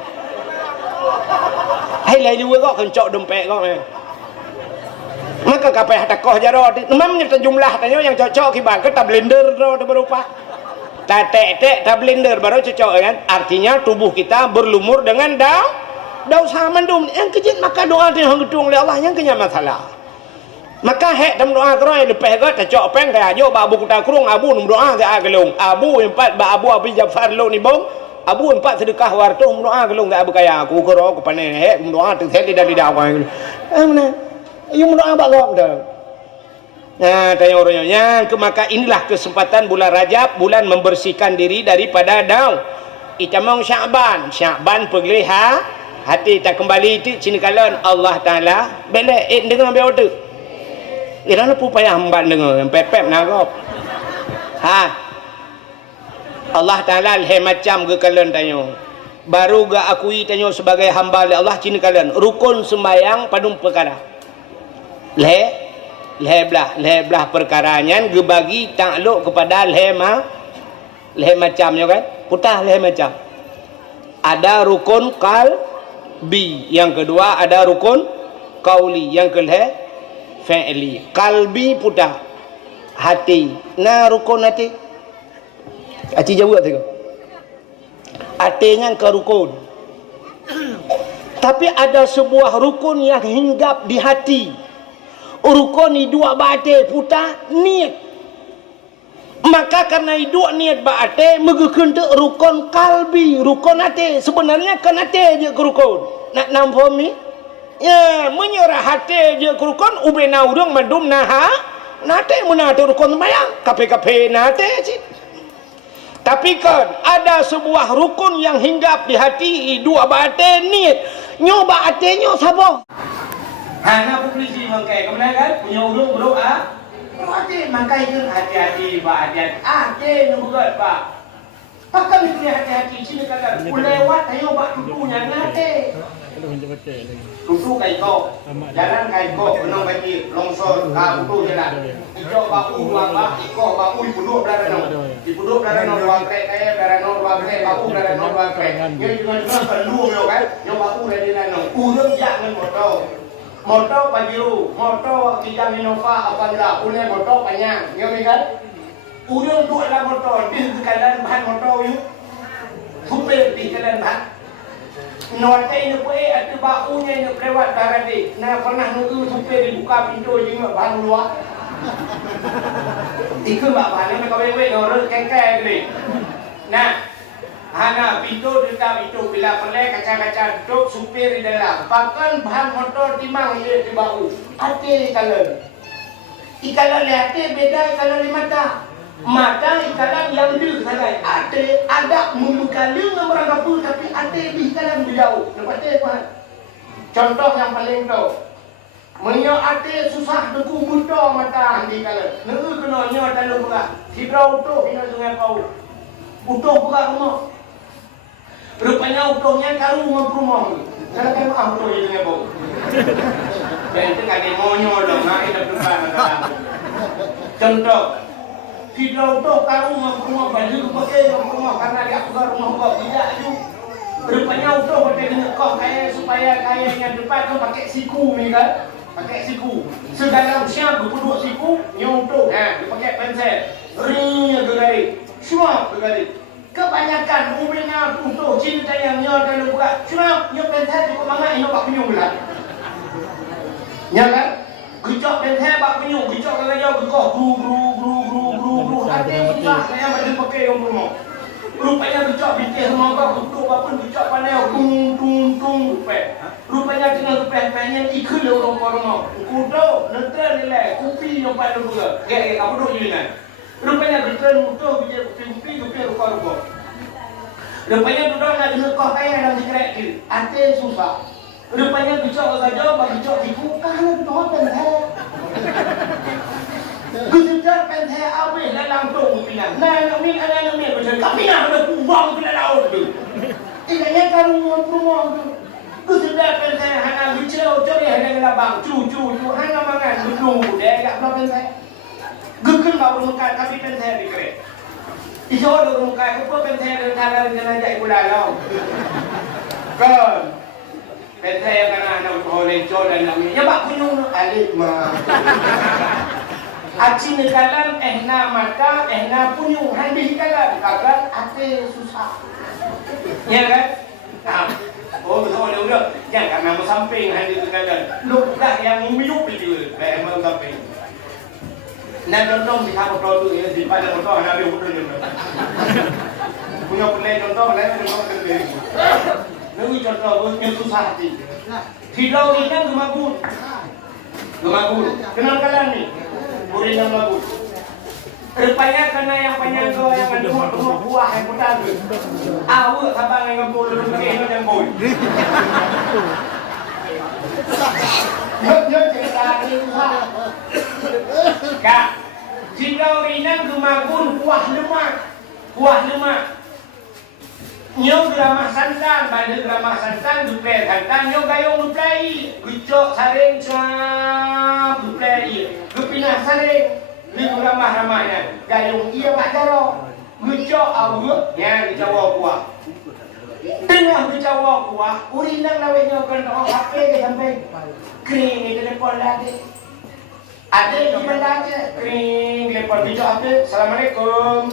lai luar kau kan cok dompet kau maka kapai takoh jaro memangnya jumlah tanya yang cocok kibar ke tab blender ro berupa tek tab blender baru cocok kan artinya tubuh kita berlumur dengan dosa mandum yang kejit maka doa dia hang gedung oleh Allah yang kenya masalah maka hek dalam doa keroi lepeh ke cocok peng dah ajo ba abu kita kurung abu num doa ke agelung abu empat ba abu abi Jafar lo ni bong abu empat sedekah wartu doa gelung ke abu kaya aku kero ku panen hek doa tu saya tidak awang mana yung doa bagok dah. Nah, tanya orangnya maka inilah kesempatan bulan Rajab, bulan membersihkan diri daripada daun. Itamong Sya'ban pegliha hati tak kembali ti cini kalan Allah Taala belek dengan ambil order. Irana pu payah hamba dengar yang pepep nagop. Allah Taala le macam ke kalan tanya. Baru ga akui tanya sebagai hamba Allah cini kalan rukun sembahyang padum perkara. Leh perkaranya gebagi takluk kepada leh macamnya kan putah leh macam ada rukun kalbi yang kedua ada rukun kauli yang kelih fi'li kalbi putah hati nah rukun hati jawab tu hatinya ke rukun tapi ada sebuah rukun yang hinggap di hati rukun ni dua bate puta niat maka karena dua niat bate megekeun rukun kalbi rukun hati sebenarnya kan hati je ke rukun nak nampak ni ya menyerah hati je ke rukun ubena urang mandum naha nate menate rukun sembahyang kape nate cik tapi kan ada sebuah rukun yang hinggap di hati dua bate niat nyoba hatinya sabar Hana polisi mangkai kemudian kan punya urung berdoa hati mangkai kan hati-hati pak hati nungguat pak pakai ni hati-hati sini kata lewat ayo pak tutunya ngate tutu kai kau jalan kai kau penong banjir longsor ka tutu jalan ijo baku buang bak iko baku dipunduk darano ruang krek kaya darano ruang krek baku darano ruang krek jadi juga perlu yo kan yo baku dari darano urung jangan motor pajiru, motor kijang Innova, Avanza, punya motor panjang, ya kan? Urang dua lah motor, di kanan bahan motor yuk, supir di kanan bahan. Nota ini pun ada bakunya ini lewat darat ni, nah pernah nunggu supir dibuka pintu je bahan luar. Ikut bahan ni mereka wewe orang kengkeng ni. Nah. Hana pintu dekat itu bila pelai kaca-kaca duduk supir di dalam pakan bahan motor timang dia di bau hati kalian Ikalan lihat beda ikalan di mata. Mata ikalan yang dia sagai. Ada memukali dengan merangkap tapi ada di ikalan jauh. Nampak tak? Contoh yang paling tahu. Menyo ate susah deku buta mata di kala. Neu kena nyo dalam buka. Hidra utuh ina sungai pau. Utuh buka rumah. Rupanya utuhnya karu rumah. Kalau kan mau utuh di sungai pau. Dan itu kade monyo dong, nak ina depan ada. Contoh. Hidra utuh karu rumah baju pakai rumah karena dia buka rumah kok tidak aju. Rupanya utuh pakai kok kayak supaya kayaknya depan tu pakai siku ni kan. Pakai siku. Segala usia duduk siku, nyontoh. Dia pakai pensel. Ring gegari. Semua gegari. Kebanyakan umumnya untuk cinta yang nyo dan buka. Cuma nyo pensel cukup mangat nyo bak penyung lah. Ya kan? Gejok pensel bak penyung, gejok gaya gegoh gru. Ada susah saya bagi pakai yang rumah. Rupanya gejok bintik semua kau tutup apa gejok pandai tung. Rupanya dengan rupiah-rupiahnya ikut le orang-orang. Kudo, neutral nilai, kopi yang pada juga. Apa duk je kan? Rupanya neutral untuk kopi rupa-rupa. Rupanya duduk nak jenuh kau kaya dalam sigaret ke. Ate susah. Rupanya bicok saja, bicok ibu kan duduk pentai. Gusudar pentai awal dalam tong pinang. Nak ni betul. Kami nak ada buang ke laut tu. Ikatnya kamu rumah tu. Sudah pensai hana bicara cari hana labang cu hana mangan dulu deh tak pernah pensai gegen baru muka tapi pensai dikere iso dulu muka apa pensai dengan cara dengan jai budalau kan pensai yang kena nak oleh co dan namanya bak kunyung alik mah aci nikalan ehna mata ehna punyung habis kalan kakak ate susah ya kan oh betul udah jangan nama samping hadir sekalian lu bukan yang minum itu memang samping nak contoh di kamar produk ini di pada contoh ada yang betul punya pelai contoh lain contoh sendiri nunggu contoh yang susah hati hidau ini kan gemagun kenal kalian nih murid yang gemagun rupanya kena yang penyangga yang rumah buah yang pertama awak sabang yang ngepul pakai ini yang boy nyok cerita ini kak jika rinang gemagun kuah lemak nyok geramah santan pada geramah santan duplai santan nyok gayung duplai gecok saring cap duplai gepinah saring ni ramah-ramahnya gayung ia pak jaro ngecok awak ya dicawa kuah tengah dicawa kuah urinang lawenya kan tak HP ke sampai kering ni telefon lagi ada di mana aja kering telefon bicara HP assalamualaikum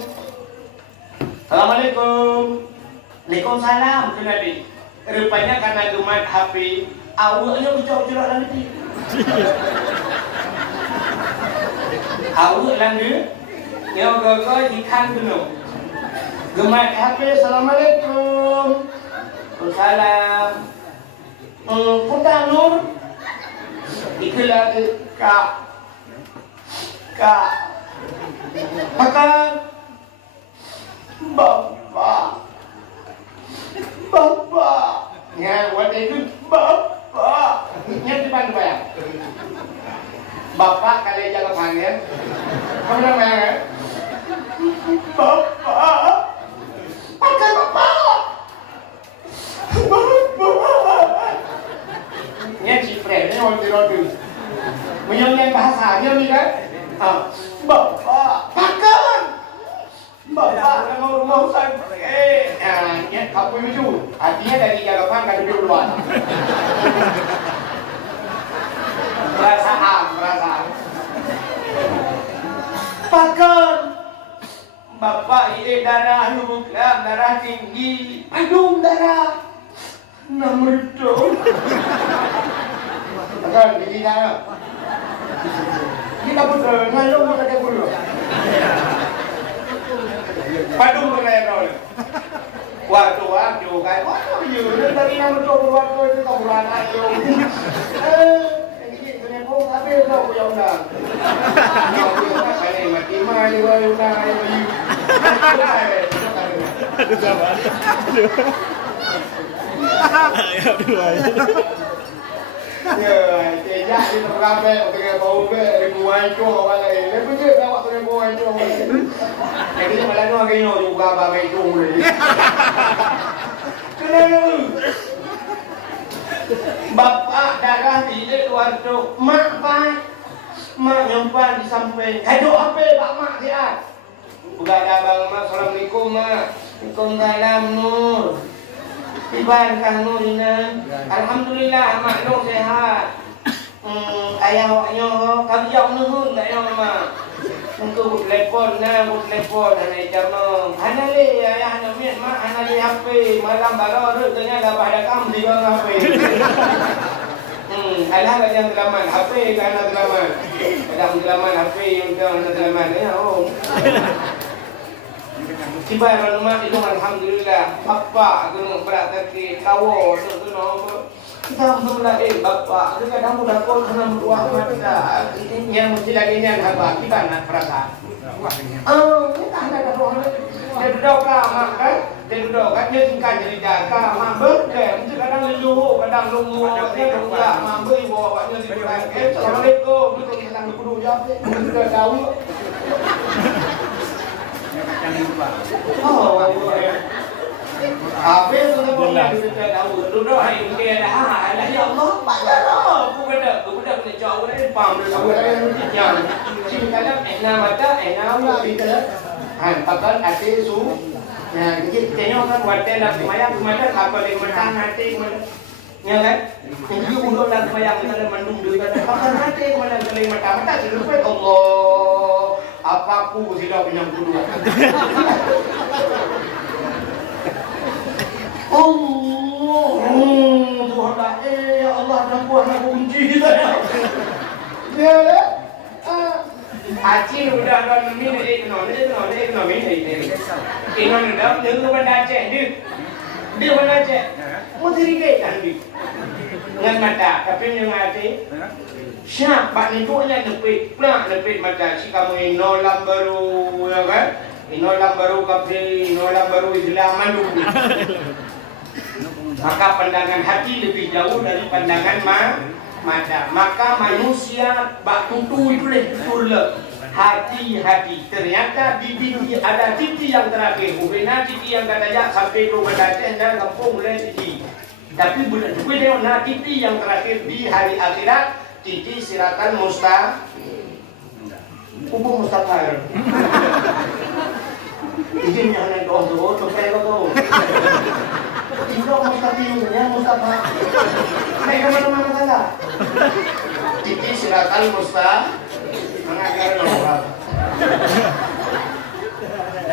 Waalaikumsalam tu Nabi rupanya karena gemat HP awaknya bicara lagi awak lagi yang gagal ikan dulu gemat HP assalamualaikum waalaikumsalam Punta Nur itu lagi kak makan bapak ya waktu itu bapak nya depan bayang bapak kali jaga panggil kamu namanya bapak makan bapak nya cipre nya roti menyontek bahasanya nih kan bapak makan bapak mau rumah usai nya kamu maju artinya dari jaga panggil duduk luar perasaan pakan bapak ini darah lubuklam darah tinggi aduh darah nomor 2 pakan tinggi darah kita putra ngalung kita ke bulu padung berlain waktu kayak waduh yuk dari nomor 2 waktu itu kau bulan ayo tapi kau yang undang dua una ayu. Aduh gawat. Ya, tejak di terlambat dengan bau be ribuan itu awal lagi. Lepas tu dah waktu ribuan itu awal lagi. Jadi malam tu agak ino juga bagai itu mulai. Kenapa? Bapak darah di luar tu, mak pai, mak nyampan di samping. Hidup apa pak mak dia? Bukan ada bang mak. Assalamualaikum mak. Waalaikumsalam Nur. Iban kang Nur ini. Alhamdulillah mak Nur sehat. Ayah awaknya kami jauh nuhun tak yang mak. Engkau telepon na, telepon hanai jamno. Hanale ayah nak miat mak hanale HP malam baru rutanya dah pada kam di bang HP. Alah yang telaman HP kan anak telaman. Kadang telaman HP yang anak telaman ya oh. Tiba rumah itu alhamdulillah. Bapa kena berat kaki kawo tu no. Kita mula bapa kita dah mudah kau kena buat mata. Yang mesti lagi yang apa kita nak perasa. Kita ada roh. Dia berdoa mak kan. Dia berdoa dia singkat jadi jaga mak berke. Mesti kadang leluh, kadang lungu. Dia berdoa mak beri bawa dia di belakang. Assalamualaikum. Kita sedang berdoa jawab. Kita tahu. Oh, apa yang kita boleh kita tahu? Duduk hari ini dah. Ya Allah, bayar. Aku benda kena jauh dari pam. Aku dah mesti jangan. Kadang enak mata, enak Allah kita. Pakai hati su. Nah, jadi tengok kan wadah nak semayang kemana? Apa lagi macam hati kemana? Ya kan? Jadi untuk nak semayang kita mandung dulu kan? Pakai hati kemana? Kalau mata terlupa Allah. Apa aku sila pinjam kudu. Tuhan dah ya Allah dah buat aku kunci kita. Ya. Aci udah ada minit ekonomi ini. Ekonomi dah dengan benda cek dia benda cek. Mesti dikit kan dia. Dengan mata tapi yang hati. Siap, pak ni tu hanya nepit, pelak nepit macam si kamu inolam baru, ya kan? Inolam baru kafir, inolam baru Islam mandu. Maka pandangan hati lebih jauh dari pandangan mata. Maka manusia bak tutu itu betul. Hati-hati. Ternyata di ada titik yang terakhir. Bukan titik yang katanya sampai ke Aceh dan kampung mulai titik. Tapi bukan juga dia titik yang terakhir di hari akhirat. Titi siratan Ubung mustaqil. Izin yang naik doa tu saya kau. Indo mustaqil ya Mustafa. Naik ke mana-mana saja. Titi siratan mengajar doa.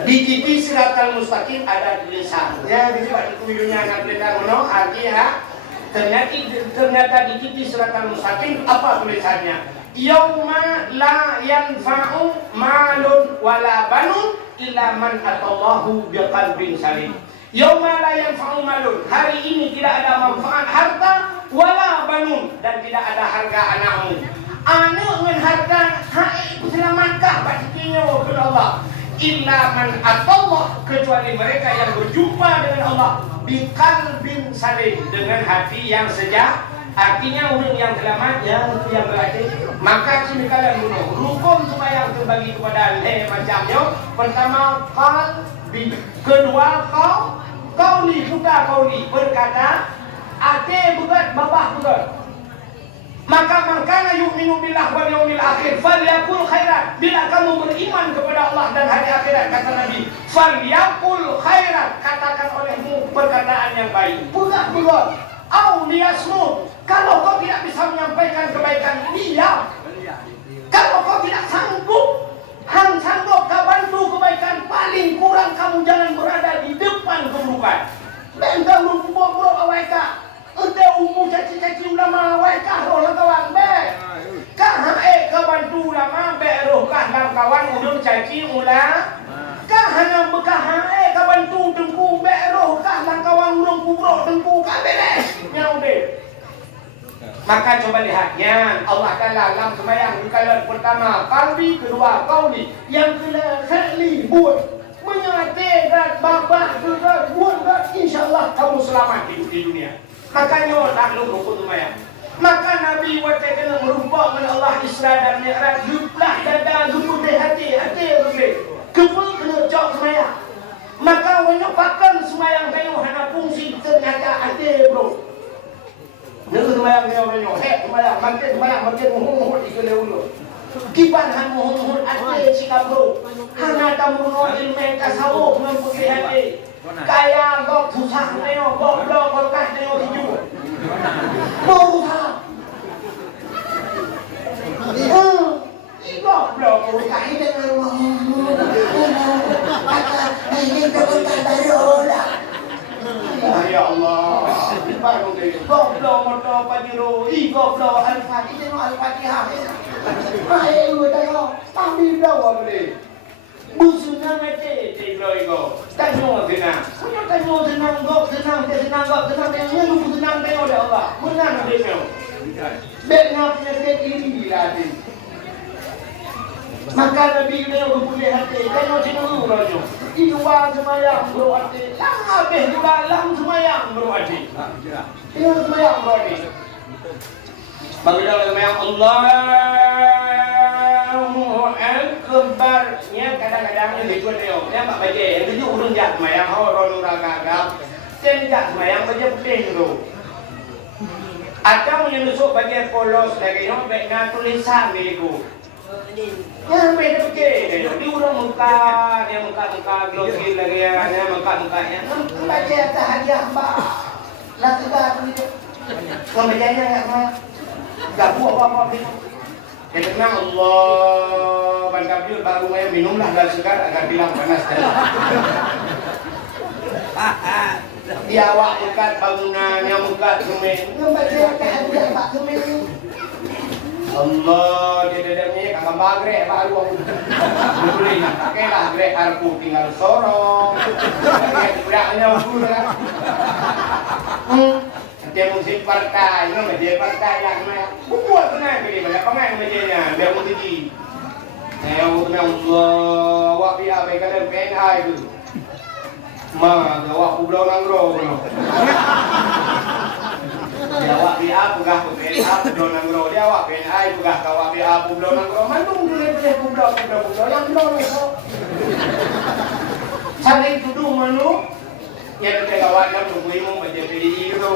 Di titi siratan mustaqim ada tulisan. Ya, di sini videonya anak belajar mono artinya ternyata di titik siratan mustaqim apa tulisannya? Yauma la yanfa'u malun wala banun illa man atallahu biqalbin salim. Yauma la yanfa'u malun, hari ini tidak ada manfaat harta wala banun dan tidak ada harga anakmu. Anak dengan harga itu selamatkah baginya kepada Allah? Illa man atallah, kecuali mereka yang berjumpa dengan Allah biqalbin salim, dengan hati yang sejuk. Artinya orang yang selamat ya itu yang berarti. Maka sini kalian bunuh rukun supaya terbagi kepada macamnya. Pertama qalbi, kedua qauli, suka qauli, berkata ate bukan babah bukan. Maka mangkana yu'minu billah wal yaumil akhir falyakul khairan. Bila kamu beriman kepada Allah dan hari akhirat, kata Nabi, falyakul khairan, katakan olehmu perkataan yang baik. Bukan au liyasmut. Kalau kau tidak bisa menyampaikan kebaikan, diam. Kalau kau tidak sanggup kau bantu kebaikan, paling kurang kamu jangan berada di depan keburukan. Bentang buruk-buruk awak. Ente umum caci-caci ulama awak roh kawan be. Kah ke bantu ulama be roh kah dalam kawan udung caci ulama. Kah hanya bekah ke bantu tengku be roh kah dalam kawan udung kubro tengku kah beres. Nyau deh. Maka coba lihatnya Allah Ta'ala dalam sembahyang kalau pertama kalbi, kedua kauli, yang kali buat menyatakan bapak juga buat insyaallah kamu selamat di dunia. Makanya takluk rukun sembahyang. Maka Nabi waktu kena merupakan Allah Isra dan Mi'raj jumlah dada geputih hati boleh kepul kena cok sembahyang. Maka banyak pakan sembahyang kayu hana fungsi ternyata hati bro. Nếu mà em nghèo nhỏ hẹp mà làm mang tiền hôn thì cứ lêu được kipan han hôn ate Singapura hana tamu no ilmen ka sawo ngam putih hati kaya gok susah neo gok blok kolkas neo hiju mau ha gok blok kolkas dengan ini kolkas baru lah. Ya Allah, baru deh. Goblok motor pajero, goblok al-fatihah, itu al-fatihah. Ayo tayo, tapi daw boleh. Busunan aja, teglo ego. Tanyo senang. Punya tanyo senang, gok senang, dia lu senang tayo dah Allah. Menang dia mau. Benar punya diri dilati. Maka Nabi beliau boleh hati, tanyo senang rojo. Iwan semayang bro hati, yang habis juga lang semayang bro hati. Iya semayang bro hati. Bagi dalam semayang Allahu Akbar. Nya kadang-kadang ini ikut dia. Dia tak baca. Yang tujuh urung jak semayang. Hawa ronung ragam. Sen jak semayang baca putih tu. Atau yang nusuk baca polos lagi. Yang baiknya tulisan diriku. Yang beda begini, dia udah muka glossy lagi ya, dia muka-mukanya. Baca atas hadiah mbak, lah sudah begitu. Pembacanya ya mbak, gak buat apa-apa minum. Dia tenang Allah, bantabir baru main minumlah dan segar agar bilang panas. Dia awak dekat bangunan yang muka kemen, membaca atas hadiah mbak kemen. Allah dia dadanya kakak bagrek baru aku boleh nak pakailah grek aku tinggal sorong budaknya aku kan dia musim partai nama dia partai yang mana buat benar ini banyak pemain macamnya dia mau tinggi saya mau Allah awak pihak mereka dan PNI itu mah awak pulau nanggro dia awak PA pegah ke PNA pulau nanggro dia awak PNI pegah ke awak PA pulau nanggro mandung boleh pulau yang pulau itu saling tuduh manu yang kita kawannya tunggu imam baca PDI itu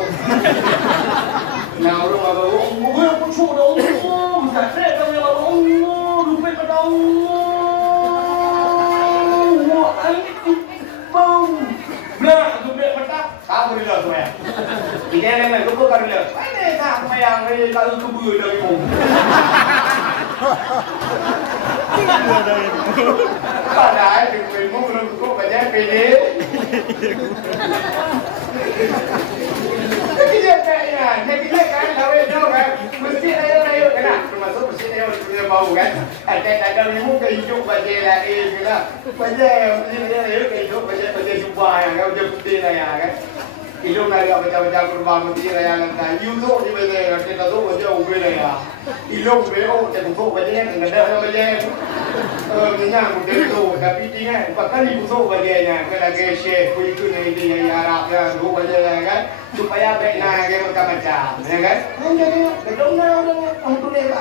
nah orang apa gue pun sudah tak ada kami apa lupa pada belah sudah mata kamu boleh semua ya ini yang lupa kan boleh ini kamu yang ini kalau tubuh dari mu padahal di mu belum cukup baca PD jadi kan lawan itu kan mesti ayo kan termasuk mesti ayo punya bau kan ada ilmu ke hidup baca lain kan baca mesti ayo ke hidup baca jumpa yang kan baca putih lah ya kan hidup lagi baca kurban mesti lah yang kan YouTube di mana kita tu baca umur lah ya hidup beo kita tu baca yang ada baca minyak mungkin tu tapi tinggal bahkan ibu tu bacanya kalau ke share itu ni Arab ya tu baca kan supaya baiklah dia macam-macam ya kan jadi kedongna orang tu dia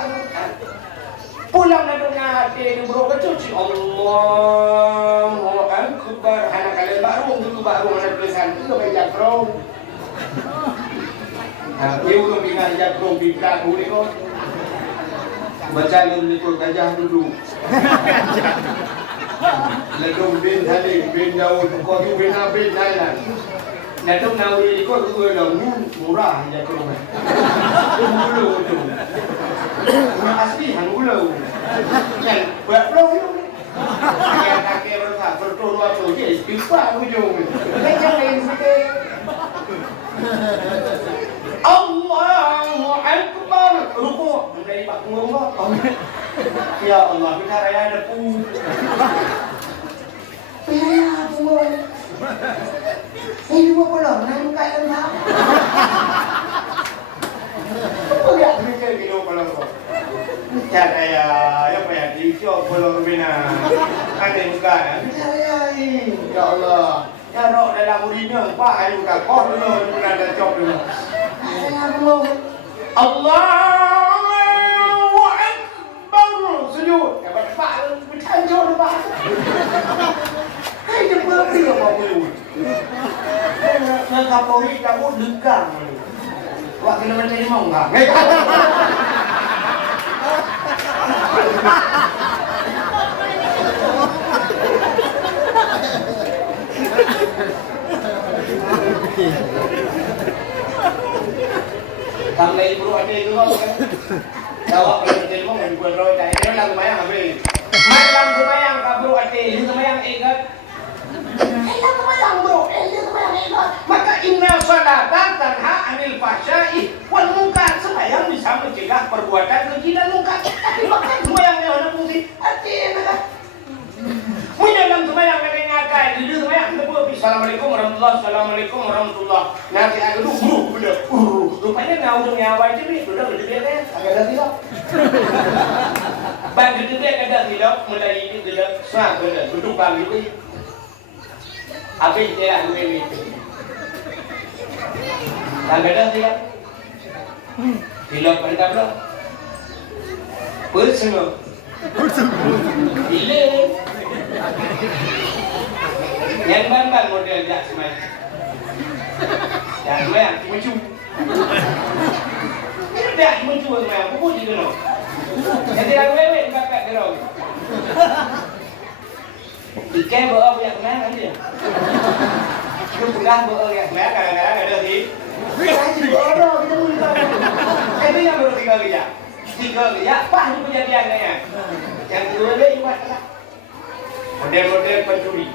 pulang kedongna hati bro kecuci Allahu Akbar anak kalian baru ada tulisan itu baca bro nah dia belum pindah jatuh pindah boleh kok baca itu gajah dulu ledong bin Halim bin Daud kau bin Abid Thailand Datuk Nawi ikut dua lalu murah je tu kan. Gula tu. Murah asli hang gula. Kan buat belum tu. Yang kakek berusaha bertolu apa je istighfar hujung. Jangan lain sikit. Allahu Akbar. Rukuk dari Pak Ngomong. Ya Allah, kita raya ada pu. Ya Allah. Ini dua pulau, nak buka lembah. Enggak mikir gitu kalau cara ya apa ya di show kalau bina aneh buka ya Allah ya roh dalam urina pak ayo buka kau dulu ada job dulu Allahu Akbar sujud ya pak macam jauh pak hai dia berarti apa dulu nak kapolri kamu dekat wah kena macam ni mau enggak Tamlay bro ada itu kau kan jawab kalau telefon yang buat roy dah ini lagu mayang habis malam semayang kau bro ada ini semayang ingat lagu mayang bro ini semayang ingat maka inna salatan tanha anil fahsya'i wal munkar semayang bisa mencegah perbuatan keji dan munkar tapi makan semayang yang mana fungsi hati nak dalam semayang nak ingatkan di semayang Assalamualaikum warahmatullahi nanti aku dulu bener rupanya ngau awal je sudah gede kan agak tidak bang gede agak tidak mulai ini tidak sah bener duduk bang itu apa yang tidak gue ini agak tidak tidak pada belum bersama bila yang ban model jak semai cuma cuma tidak cuma cuma semai aku pun gitu no jadi aku lewat bakat derong ikan bawa yang mana dia itu pegang bawa yang mana kadang-kadang ada sih bawa kita mulai itu yang baru 3 kerja pak itu kejadiannya yang kedua dia juga model-model pencuri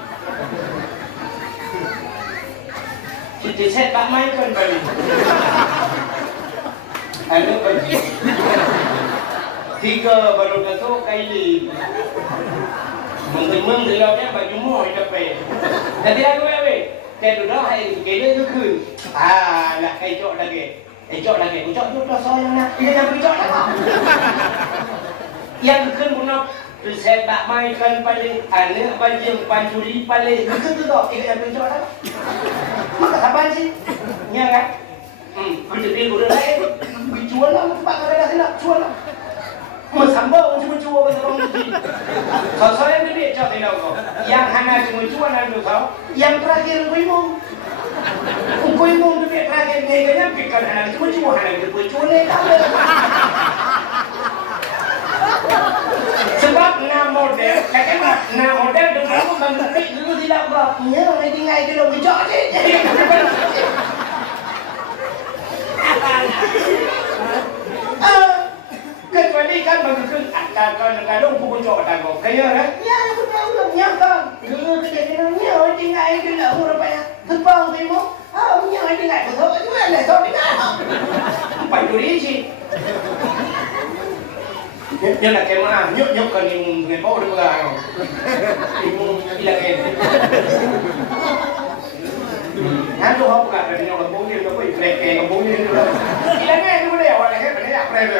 kita set Pak Mai kan balik ada bagi 3 baru datuk kaili menggemeng di lautnya baju mo dapat jadi aku saya duduk hari kele tu kun nak ejok lagi ejok tu sayang nak ini jangan ejok lah yang kun guna saya tak mainkan paling anak bajing pancuri paling betul tu tak yang ejok lah maka sabar sih ya kan kita dia udah lain jual lah tempat kerja sini jual lah Masambau cuma jual ke orang ini. Kalau saya ni dia cakap tahu kau. Yang hana cuma jual nanti kau. Yang terakhir kuimu tu dia terakhir ni kaya pikir hana cuma jual hana dia jual ni tak. Sebab model, kata model dengan aku bangkit dulu tidak berapa. Ya, orang tinggal itu lebih jauh je. Kecuali kan bangkit kadang pukul jauh tak kau. Kaya kan? Ya, aku tahu lah. Ya kan? Dulu kejadiannya orang tinggal itu lah rupanya. Sebab kamu, orang tinggal betul juga lah. Tahu tidak? Pancuri sih. Dia nak kemana? Nyok kan imum dengan power juga. Imum hilang ini. Nanti apa kan? Dari yang kampung ni, tu pun kelek kampung ni tu. Hilang ini tu boleh awak lagi, boleh apa lagi?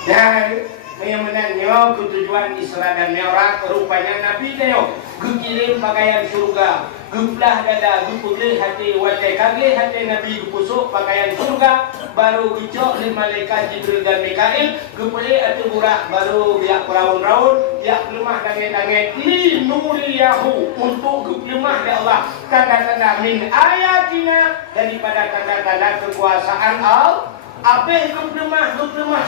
Dan menyenangnya ketujuan Isra dan Mi'raj rupanya Nabi tengok kekirim pakaian surga. Guplah dada, gupulih hati, watai kagih hati Nabi gupusuk pakaian surga. Baru gejok li malaikat Jibril dan Mikail. Gupulih hati burak, baru biak peraun-raun. Biak lemah dangit-dangit. Li nuriyahu, untuk lemah ya Allah. Tanda-tanda min ayatina, daripada tanda-tanda kekuasaan Allah. Apa guplemah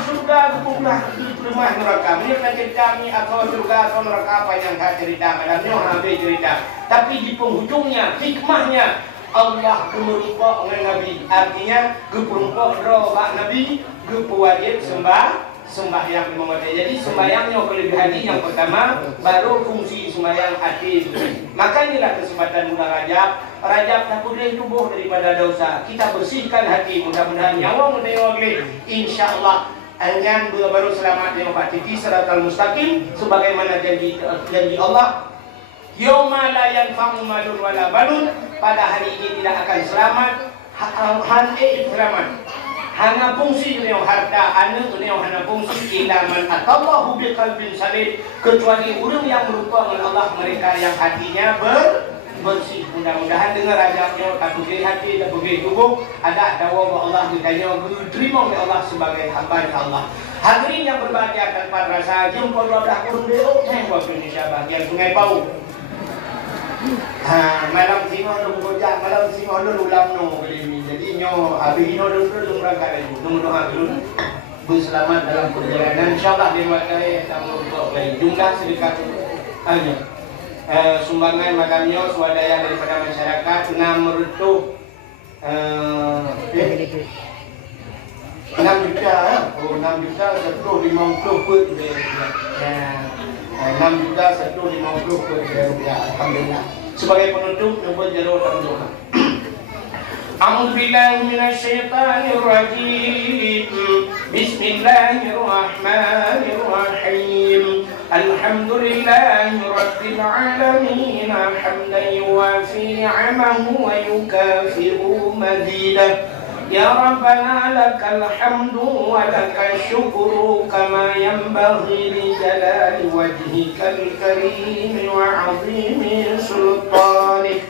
surga, guplemah neraka. Ini cerita ni atau surga atau neraka apa yang tak cerita. Malamnya habis cerita. Tapi di penghujungnya, hikmahnya Allah merupa dengan Nabi. Artinya geperumpak roh Nabi, gepewajib sembahyang lima waktu. Jadi sembahyangnya kelebihan ini yang pertama, baru fungsi sembahyang hati. Maka inilah kesempatan bulan Rajab. Rajab tak boleh tubuh daripada dosa. Kita bersihkan hati. Mudah-mudahan nyawa menengok lagi. InsyaAllah anjan baru selamat yang Pak Titi Siratal Mustaqim. Sebagaimana janji Allah. Yauma la yanfa'u malun wala banun. Pada hari ini tidak akan selamat. Selamat. hana fungsi tu yang harta anu tu yang hana fungsi ilaman atallahu biqalbin salim, kecuali orang yang merupakan Allah mereka yang hatinya bersih. Mudah-mudahan dengar ajaknya tak pergi hati, tak pergi tubuh, ada dakwah Allah ditanya diterima oleh Allah sebagai hamba Allah. Hadirin yang berbahagia tanpa rasa jumpa 12 kurung deok waktu Indonesia bagian Sungai Pau. Malam singo lu gojak, malam singo lu ulam no begini. Jadi nyo habis ino dulu berangkat lagi. Nunggu doa dulu. Berselamat dalam perjalanan. Insyaallah diwakili tamu untuk lagi. Jumlah sedekah aja. Sumbangan makamnya swadaya daripada masyarakat 6 merutuh 6 juta. Oh 6 juta 150 put. 6 juta 150 put rupiah. Alhamdulillah. Sebagai penutup nombor jaro doa. A'udzu billahi minasyaitonir rajim. Bismillahirrahmanirrahim. Alhamdulillahi rabbil alamin. Hamdan yuwafi 'amahu wa yukafi'u mazidah. Ya Rabbana lakal hamdu wa lakal syukru kama yanbaghi li jalali wajhikal karim wa 'azimi sultanik.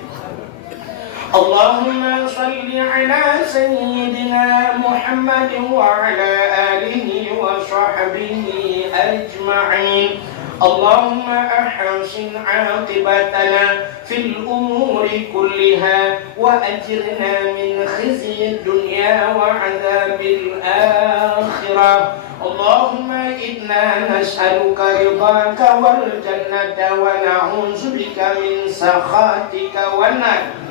Allahumma salli ala sayyidina Muhammad wa ala alihi wa sahbihi ajma'in. اللهم أحسن عاقبتنا في الأمور كلها وأجرنا من خزي الدنيا وعذاب الآخرة. اللهم إنا نسألك رضاك والجنة ونعوذ بك من سخطك والنار.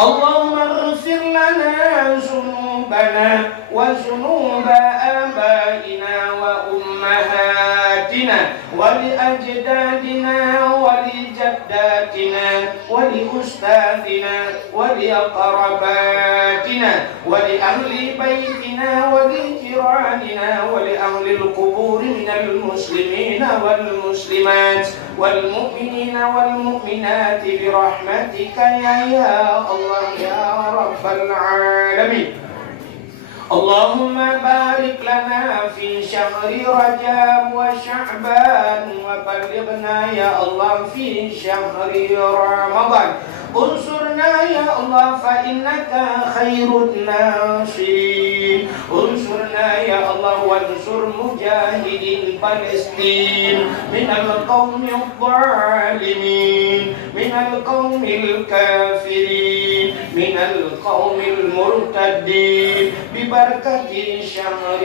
اللهم اغفر لنا ذنوبنا وذنوب آبائنا وأمهاتنا ولأجدادنا ولجداتنا ولأستاذنا ولأقرباتنا ولأهل بيتنا ولجيراننا ولأهل القبور من المسلمين والمسلمات والمؤمنين والمؤمنات برحمتك يا الله يا رب العالمين. اللهم بارك لنا في شهر رجب وشعبان وبلغنا يا الله في شهر رمضان. انصرنا يا الله فإنك خير الناصرين. انصرنا يا الله وانصر مجاهدين فلسطين من القوم الظالمين من القوم الكافرين من القوم المرتدين ببركة شهر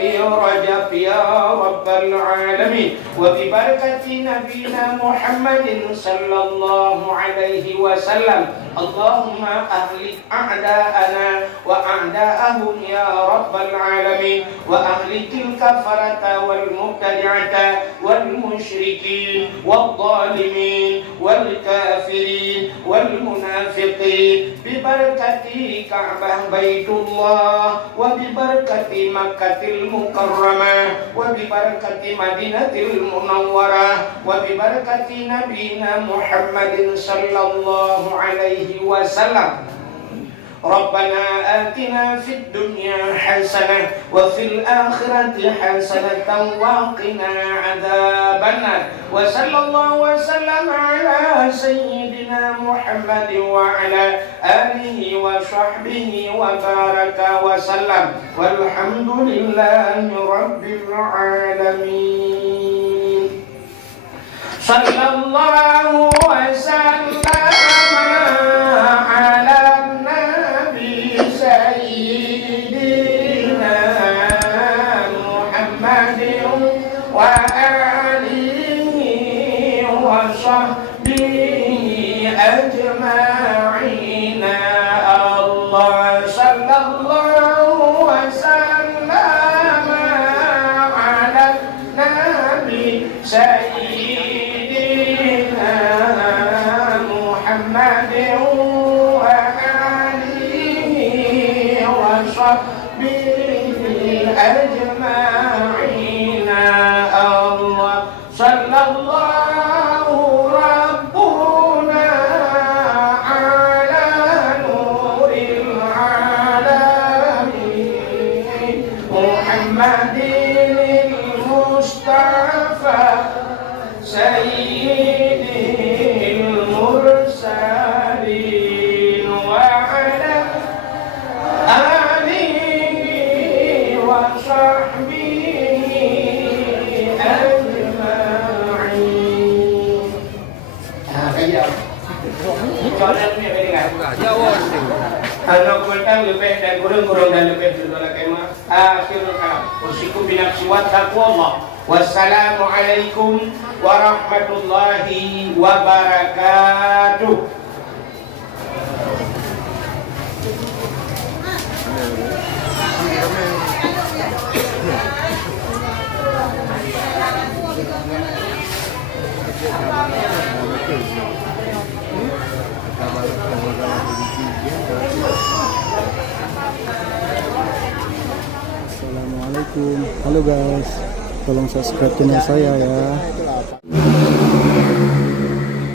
رجب يا رب العالمين وببركة نبينا محمد صلى الله عليه وسلم. اللهم أهلك أعداءنا وأعداءهم يا رب العالمين وأهلك الكفرة والمبتدعة والمشركين والظالمين والكافرين والمنافقين ببركة كعبة بيت الله وببركة مكة المكرمة وببركة مدينة المنورة وببركة نبينا محمد صلى الله عليه وسلم. ربنا آتنا في الدنيا حسنة وفي الآخرة حسنة وقنا عذاب النار. وصلى الله وسلم على سيدنا محمد وعلى آله وصحبه وبارك وسلم والحمد لله رب العالمين. صلى الله وسلم على سيدنا محمد وآله وصحبه أجمعين. الله صلى الله وسلم على النبي سيدنا محمد أجمعين. الله صلى الله ربنا على نور العالمين محمد المصطفى سيد المرسلين وعلى آله وصحبه أجمعين. Anak kultang lebih dan gurung-gurung dan lebih dulu lagi mah. Akhirul kalam. Usikum binafsi wa taqwallah. Wassalamualaikum warahmatullahi wabarakatuh. Assalamualaikum. Halo guys, tolong subscribe channel saya ya.